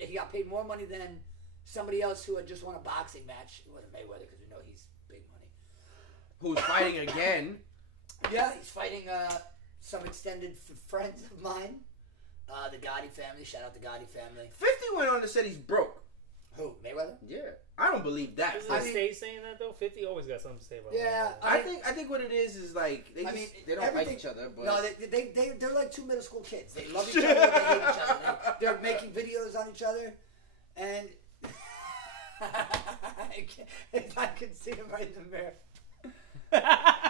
He got paid more money than somebody else who had just won a boxing match. It wasn't Mayweather because we know he's big money. Who's fighting again? Yeah, he's fighting some extended friends of mine. The Gotti family. Shout out the Gotti family. 50 went on and said he's broke. Who? Mayweather? Yeah. I don't believe that. Doesn't stay saying that though? 50 always got something to say about that. I think what it is like they don't like each other. But no, they're like two middle school kids. They love each other. They hate each other. They're making videos on each other, and I can see him right in the mirror.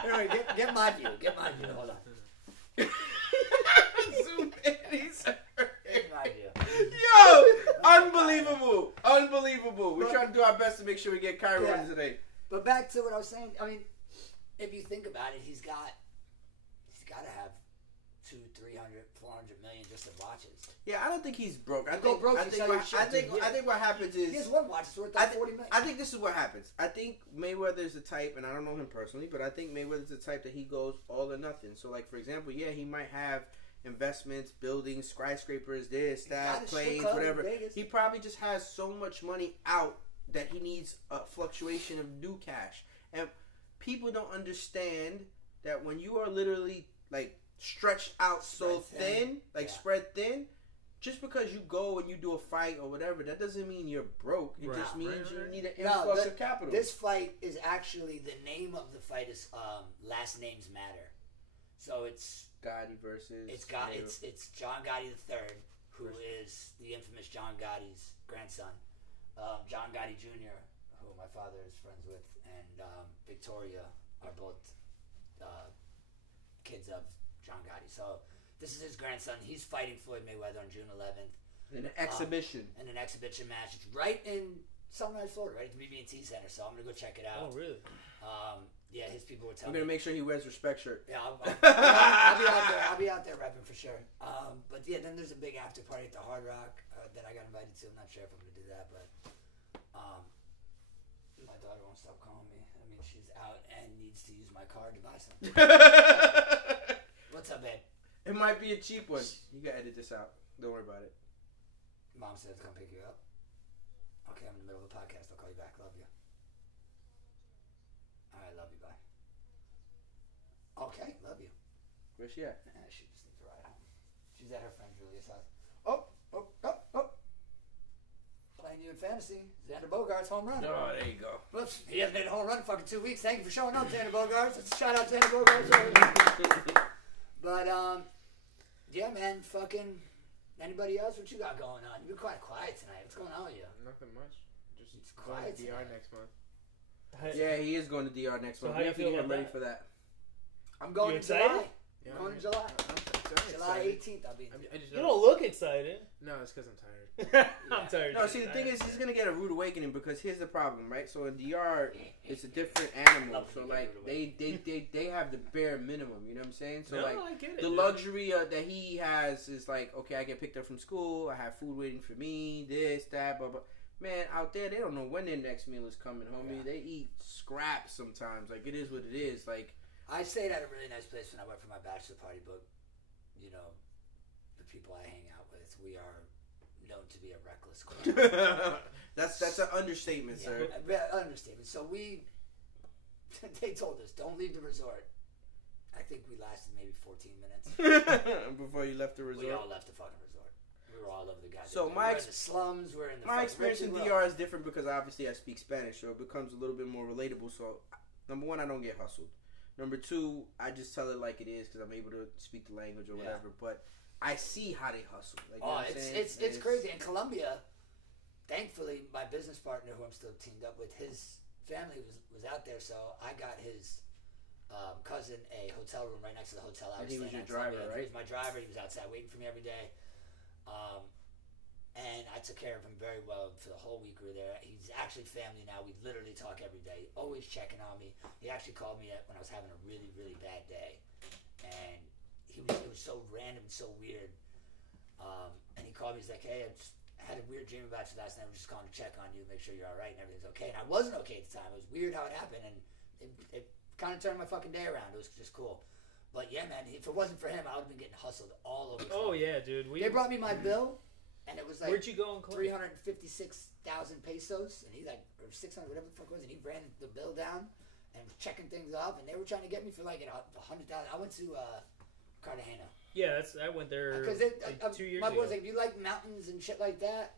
Anyway, get my view. Get my view. Hold on. Zoom in. He's Get my view. Yo, unbelievable. We're trying to do our best to make sure we get Kyrie on today. But back to what I was saying. I mean, if you think about it, he's got to have 200, 300, 400 million just in watches. Yeah, I don't think he's broke. I think what happens is he has one watch that's worth like 40 million. I think this is what happens. I think Mayweather's the type, and I don't know him personally, but I think Mayweather's the type that he goes all or nothing. So, like for example, he might have investments, buildings, skyscrapers, this, that, planes, whatever. He probably just has so much money out that he needs a fluctuation of new cash. And people don't understand that when you are literally like stretched out spread thin, just because you go and you do a fight or whatever, that doesn't mean you're broke. It just means you need an influx of capital. This fight is actually, the name of the fight is Last Names Matter. So it's Gotti versus... It's John Gotti III, who is the infamous John Gotti's grandson. John Gotti Jr., who my father is friends with, and Victoria are both kids of John Gotti. So this is his grandson. He's fighting Floyd Mayweather on June 11th. In an exhibition. In an exhibition match. It's right in Sunrise, Florida, right at the BB&T Center. So I'm going to go check it out. Oh, really? Yeah, his people were telling me. I'm going to make sure he wears a respect shirt. Yeah, I'll be out there repping for sure. But yeah, then there's a big after party at the Hard Rock that I got invited to. I'm not sure if I'm going to do that, but my daughter won't stop calling me. I mean, she's out and needs to use my card to buy something. What's up, babe? It might be a cheap one. You got to edit this out. Don't worry about it. Mom said to come pick you up. Okay, I'm in the middle of the podcast. I'll call you back. Love you. Alright, love you. Bye. Okay, love you. Where's she at? She just needs a ride home. She's at her friend Julia's house. Oh. Playing you in fantasy. Xander Bogaerts home run. Oh, there you go. Whoops. He hasn't made a home run in fucking 2 weeks. Thank you for showing up, Xander Bogaerts. Let's shout out Xander Bogaerts. But, yeah, man, fucking... Anybody else? What you got going on? You're quite quiet tonight. What's going on with you? Nothing much. Just it's going quiet to DR next month. Yeah, he is going to DR next month. How do you feel I'm ready for that? I'm going in July. Yeah, I'm going in July. July 18th, I'll be there. You don't look excited. No, it's because I'm tired. I'm tired. No, see, the thing is, he's going to get a rude awakening because here's the problem, right? So in DR, it's a different animal. So, like, they have the bare minimum, you know what I'm saying? So, I get it, the luxury that he has is like, okay, I get picked up from school, I have food waiting for me, this, that, blah, blah. Man, out there, they don't know when their next meal is coming, homie. Yeah. They eat scraps sometimes. Like, it is what it is. Like, I stayed at a really nice place when I went for my bachelor party, but you know, the people I hang out with, we are known to be a reckless crowd. That's an understatement, sir. Understatement. So they told us, don't leave the resort. I think we lasted maybe 14 minutes. Before you left the resort? We all left the fucking resort. We were all over the goddamn. So we're in the slums, we're in the my experience in DR is different because obviously I speak Spanish, so it becomes a little bit more relatable. So, number one, I don't get hustled. Number two, I just tell it like it is because I'm able to speak the language or whatever. But I see how they hustle. Like, it's crazy. In Colombia, thankfully, my business partner, who I'm still teamed up with, his family was out there, so I got his cousin a hotel room right next to the hotel. And he was your driver, right? He was my driver. He was outside waiting for me every day. And I took care of him very well for the whole week we were there. He's actually family now. We literally talk every day, always checking on me. He actually called me when I was having a really, really bad day. And it was so random, so weird. And he called me, he's like, hey, I had a weird dream about you last night. I'm just calling to check on you, make sure you're all right and everything's okay. And I wasn't okay at the time. It was weird how it happened, and it kind of turned my fucking day around. It was just cool. But yeah, man, if it wasn't for him, I would have been getting hustled all over. Oh yeah, dude. They brought me my bill, and it was like, where'd you go in Colombia? 356,000 pesos, and he or 600, whatever the fuck it was, and he ran the bill down and was checking things off, and they were trying to get me for like 100,000. I went to Cartagena. Yeah, I went there because 2 years my ago. boy's like, if you like mountains and shit like that,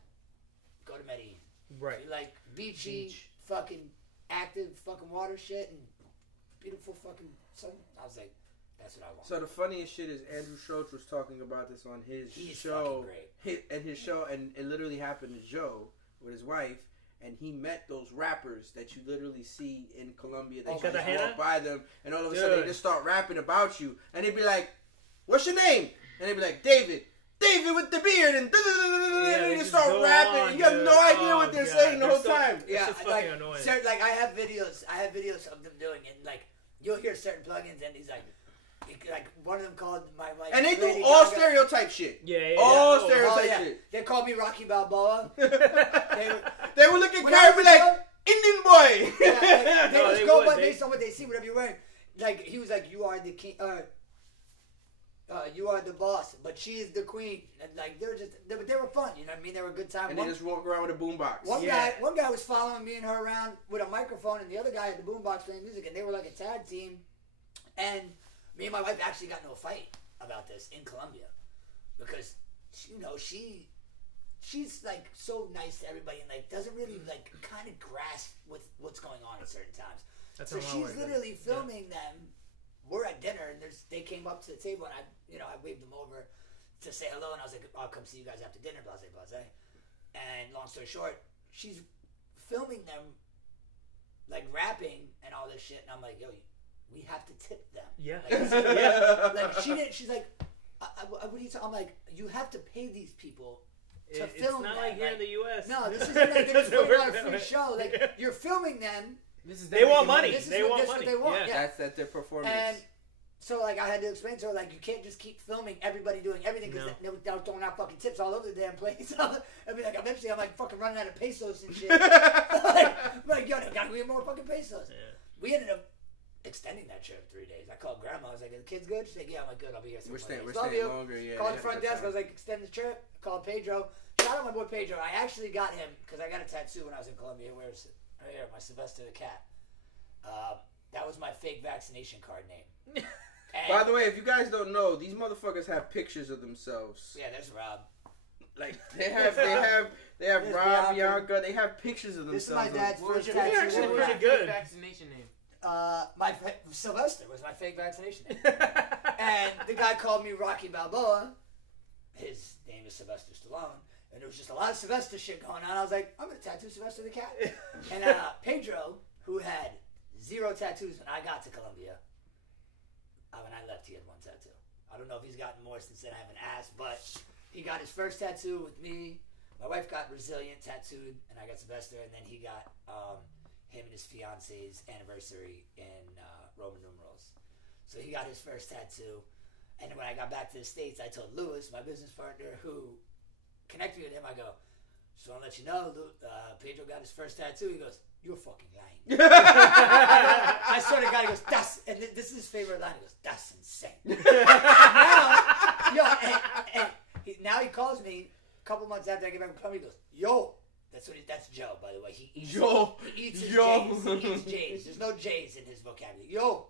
go to Medellin. Right. If you like beachy, fucking active, fucking water shit and beautiful fucking sun. I was like, that's what I want. So the funniest shit is Andrew Schultz was talking about this on his show. His show, and it literally happened to Joe with his wife, and he met those rappers that you literally see in Colombia that you just walk by them, and all of a sudden they just start rapping about you, and they'd be like, "What's your name?" And they'd be like, "David with the beard," and they just start rapping, and you have no idea what they're saying the whole time. Yeah, like I have videos of them doing it, and like you'll hear certain plugins, and he's like one of them called my wife. And they do all stereotype shit. All stereotype shit. They called me Rocky Balboa. They would look at Kyrie and be like, Indian boy. Yeah, they just go by based on what they see, whatever you're wearing. Like he was like, you are the king. You are the boss, but she is the queen. And like they were fun. You know what I mean? They were a good time. And they just walk around with a boombox. One guy was following me and her around with a microphone, and the other guy had the boombox playing music, and they were like a tag team. And me and my wife actually got into a fight about this in Colombia because she's like so nice to everybody and like doesn't really like kind of grasp with what's going on at certain times. So she's literally filming them. We're at dinner and they came up to the table and I waved them over to say hello, and I was like, I'll come see you guys after dinner, blase blase. And long story short, she's filming them like rapping and all this shit, and I'm like, yo, we have to tip them. Yeah. Like she didn't. She's like, what are you talking? I'm like, you have to pay these people to film them. It's not like here in the U.S. No, this isn't like they're just putting on a free show. Like you're filming them. They want money. They want money. They want. Yeah. That's their performance. And so like I had to explain to her like you can't just keep filming everybody doing everything because they're throwing out fucking tips all over the damn place. I mean like eventually I'm like fucking running out of pesos and shit. like yo, gotta get more fucking pesos. Yeah. We ended up extending that trip 3 days. I called grandma. I was like, "Are the kids good?" She's like, "Yeah." I'm like, "Good. I'll be here." We're staying longer. Yeah. Called the front desk. I was like, "Extend the trip." Called Pedro. Shout out my boy Pedro. I actually got him because I got a tattoo when I was in Colombia. Where's it? Right here, my Sylvester the cat. That was my fake vaccination card name. By the way, if you guys don't know, these motherfuckers have pictures of themselves. Yeah, there's Rob. Like they have Rob, Bianca. They have pictures of themselves. This is my dad's first tattoo. It's actually pretty good. Vaccination name. Sylvester was my fake vaccination name. And the guy called me Rocky Balboa. His name is Sylvester Stallone. And there was just a lot of Sylvester shit going on. I was like, I'm going to tattoo Sylvester the cat. And Pedro, who had 0 tattoos when I got to Colombia, when I left, he had 1 tattoo. I don't know if he's gotten more since then. I haven't asked, but he got his first tattoo with me. My wife got Resilient tattooed, and I got Sylvester, and then he got him and his fiance's anniversary in Roman numerals. So he got his first tattoo, and when I got back to the States, I told Lewis, my business partner, who connected me with him, I go, just want to let you know, Pedro got his first tattoo. He goes, "You're fucking lying." I swear to God, he goes, "That's," and this is his favorite line. He goes, "That's insane." Now, Now he calls me a couple months after I get back from Colombia. He goes, "Yo." That's Joe, by the way. He eats his J's. He eats J's. There's no J's in his vocabulary. Yo.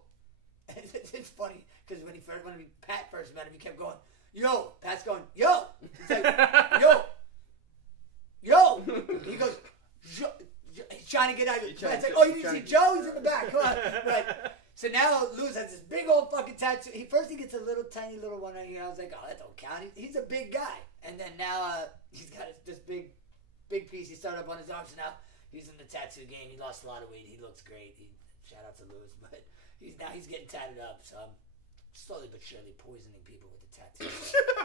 It's funny because when Pat first met him, he kept going, "Yo." Pat's going, "Yo." He's like, "Yo. Yo." He goes, "Yo." He's trying to get out. Pat's like, "Oh, you didn't see Joe? He's in the back. Come on." Right. So now Lewis has this big old fucking tattoo. He gets a little tiny little one right here. I was like, "Oh, that don't count." He's a big guy. And then now he's got this big piece. He started up on his arms, and now he's in the tattoo game. He lost a lot of weight. He looks great. Shout out to Lewis, but he's getting tatted up. So I'm slowly but surely poisoning people with the tattoo.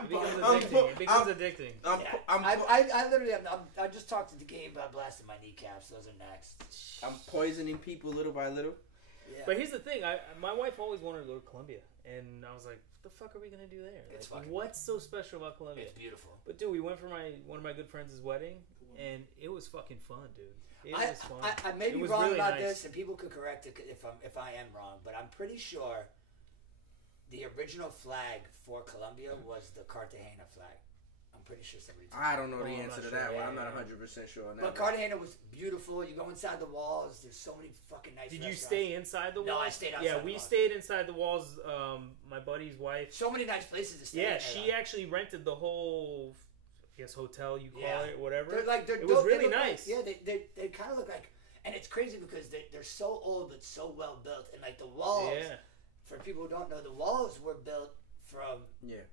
It becomes addicting. I literally I just talked to the game about blasting my kneecaps. Those are next. I'm poisoning people little by little. Yeah. But here's the thing. My wife always wanted to go to Colombia, and I was like, "What the fuck are we gonna do there? What's so special about Colombia?" It's beautiful. But dude, we went for one of my good friends' wedding, and it was fucking fun, dude. It was fun. I may be wrong about this, and people could correct it if I am wrong, but I'm pretty sure the original flag for Colombia was the Cartagena flag. I'm pretty sure somebody told me. I don't know the answer to that one. I'm not 100% sure on that. But Cartagena was beautiful. You go inside the walls. There's so many fucking nice Did restaurants. you stay inside the walls? No, I stayed outside. Yeah, we stayed inside the walls. My buddy's wife. So many nice places to stay. Yeah, she actually rented the whole, I guess, hotel you call it, whatever. It was really nice. They kind of look like, and it's crazy because they're so old but so well built, and like the walls. Yeah. For people who don't know, the walls were built from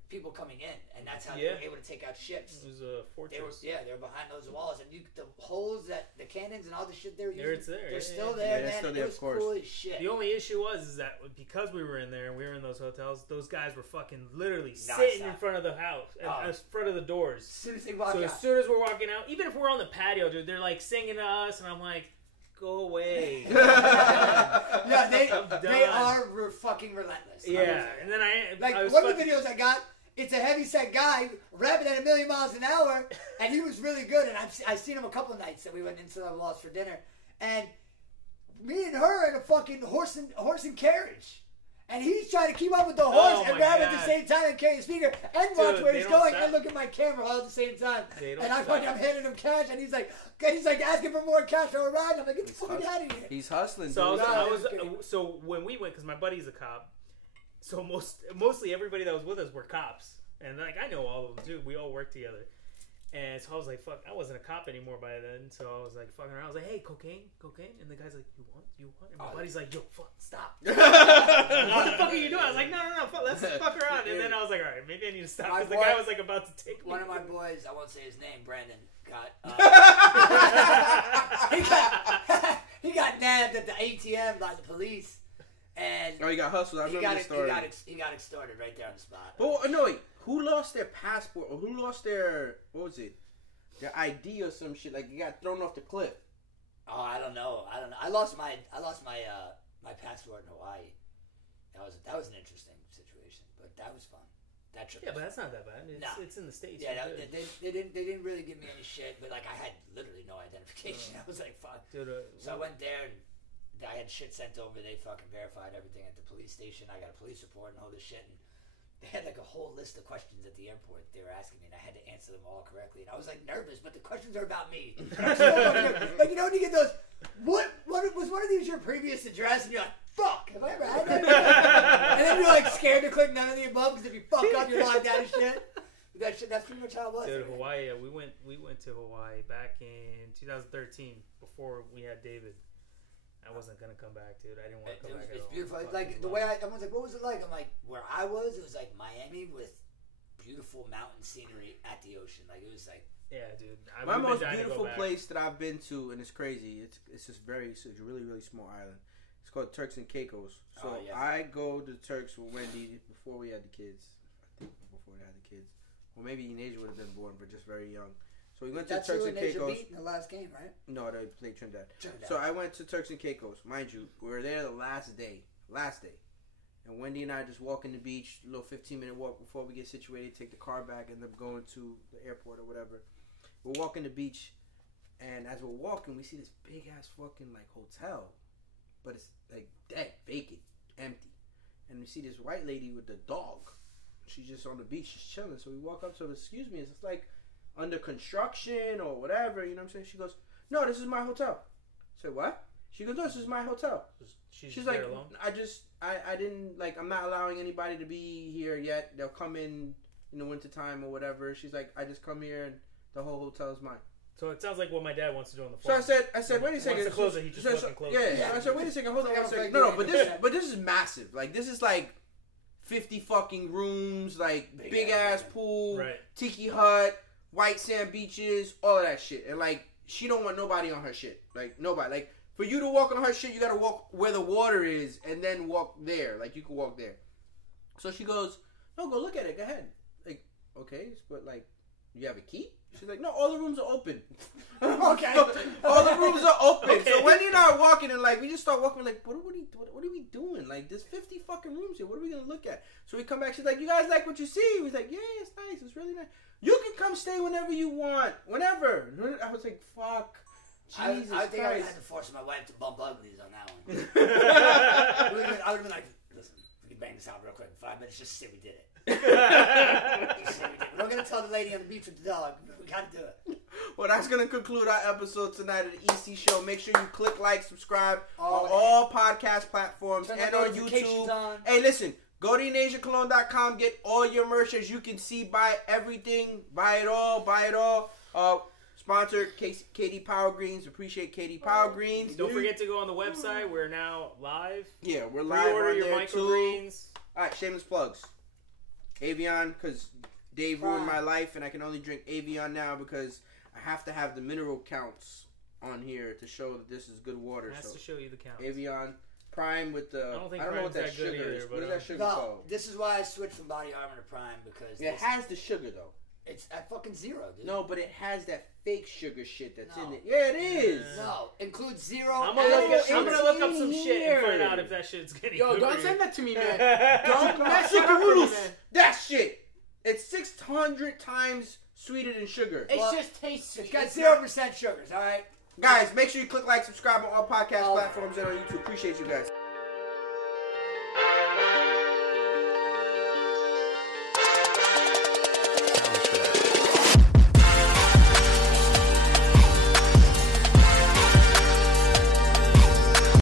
people coming in, and that's how they were able to take out ships. It was a fortress. They were behind those walls, and the holes the cannons and all the shit they were using, they're still there, man. Still there, it was cool as shit. The only issue was that because we were in there and we were in those hotels, those guys were fucking literally sitting in front of the house, in front of the doors. As soon as they walk out. As soon as we're walking out, even if we're on the patio, dude, they're like singing to us, and I'm like, go away. Yeah, they are fucking relentless. Yeah, and then one of the videos I got, it's a heavyset guy rapping at 1,000,000 miles an hour, and he was really good. And I've seen him a couple of nights that we went into the lost for dinner, and me and her in a fucking horse and carriage. And he's trying to keep up with the horse and rap at the same time and carry the speaker and watch where he's going and look at my camera all at the same time. And I'm handing him cash, and he's like asking for more cash for a ride. And I'm like, get the fuck out of here. He's hustling. So when we went, because my buddy's a cop, so mostly everybody that was with us were cops, and like I know all of them too. We all work together. And so I was like, fuck, I wasn't a cop anymore by then. So I was like, fucking around. I was like, hey, cocaine? And the guy's like, you want? And my buddy's like, yo, fuck, stop. What the fuck are you doing? I was like, no, fuck, let's fuck around. And then I was like, all right, maybe I need to stop. Because the guy was like about to take me. One of my boys, I won't say his name, Brandon, he got nabbed at the ATM by the police. And he got hustled. I remember the story. He got extorted right there on the spot. But no, wait. Who lost their passport, or who lost their, what was it, their ID or some shit? Like, you got thrown off the cliff. Oh, I don't know. I lost my passport in Hawaii. That was an interesting situation, but that was fun. That trip. Yeah, but that's not that bad. It's in the States. Yeah, they didn't really give me any shit, but like I had literally no identification. I was like, fuck. Dude, so I went there and I had shit sent over. They fucking verified everything at the police station. I got a police report and all this shit. And they had like a whole list of questions at the airport they were asking me, and I had to answer them all correctly. And I was like nervous, but the questions are about me. Like, you know when you get those, what was one of these your previous address? And you're like, fuck, have I ever had that? And then you're like scared to click none of the above because if you fuck up, you're locked out of shit. That's pretty much how it was. Dude, Hawaii, we went to Hawaii back in 2013 before we had David. I wasn't gonna come back, dude. I didn't want to come back. It's beautiful. Like the way everyone's like, what was it like? I'm like, where I was, it was like Miami with beautiful mountain scenery at the ocean. Like it was like, yeah, dude. My most beautiful place that I've been to, and it's crazy. It's just it's a really really small island. It's called Turks and Caicos. So I go to Turks with Wendy before we had the kids. I think before we had the kids. Well, maybe Asia would have been born, but just very young. So we went to Turks and Caicos. Beat in the last game, right? No, they played Trinidad. So I went to Turks and Caicos. Mind you, we were there the last day. And Wendy and I just walking the beach, a little 15-minute walk before we get situated, take the car back, end up going to the airport or whatever. We're walking the beach, and as we're walking, we see this big-ass fucking, like, hotel. But it's, like, dead, vacant, empty. And we see this white lady with the dog. she's just on the beach, just chilling. So we walk up to her, excuse me, is this like under construction or whatever? You know what I'm saying? She goes, no, this is my hotel. I said, what? She goes, no, this is my hotel. She's like, alone? I didn't, like, I'm not allowing anybody to be here yet. They'll come in the wintertime or whatever. She's like, I just come here and the whole hotel is mine. So it sounds like what my dad wants to do on the farm. So I said, wait a second. Wants to close it, he just fucking closes it. Yeah. So I said, wait a second, hold on one second. No, but this is massive. Like, this is like 50 fucking rooms, like big ass pool, right. Tiki hut, white sand beaches, all of that shit. And like, she don't want nobody on her shit. Like, nobody. Like, for you to walk on her shit, you gotta walk where the water is and then walk there. Like, you can walk there. So she goes, no, go look at it. Go ahead. Like, okay, but like, you have a key? She's like, no, all the rooms are open. Okay. All the rooms are open. Okay. So when you're not walking and like, we just start walking, like, what are we doing? Like, there's 50 fucking rooms here. What are we going to look at? So we come back. She's like, you guys like what you see? We're like, yeah, it's nice. It's really nice. You can come stay whenever you want. Whenever. I was like, fuck. Jesus I think Christ. I had to force my wife to bump uglies on that one. I would have been like, listen, we can bang this out real quick in 5 minutes. Just say we did it. We're not going to tell the lady on the beach with the dog. We got to do it. Well, that's going to conclude our episode tonight of the EC Show. Make sure you click like, subscribe on all podcast platforms and on YouTube. Hey, listen, go to InasiaColón.com. Get all your merch. As you can see, buy everything. Buy it all. Sponsor KD Power Greens. Appreciate KD Power Greens. Don't forget to go on the website. We're now live. Yeah, we're live. Pre-order on your there microgreens. All right, shameless plugs. Avion, because Dave ruined my life, and I can only drink Avion now because I have to have the mineral counts on here to show that this is good water. It has to show you the counts. Avion Prime with the. I don't know what that sugar is. What is that sugar called? This is why I switched from Body Armor to Prime because it has the sugar though. It's at fucking 0, dude. No, but it has that fake sugar shit that's in it. Yeah, it is. No, includes 0. I'm gonna look up some shit and find out if that shit's getting good. Yo, don't send that to me, man. Don't mess with the rules. That shit. It's 600 times sweeter than sugar. It just tastes. It's got 0% sugars. All right, guys. Make sure you click like, subscribe on all podcast platforms and on YouTube. Appreciate you guys.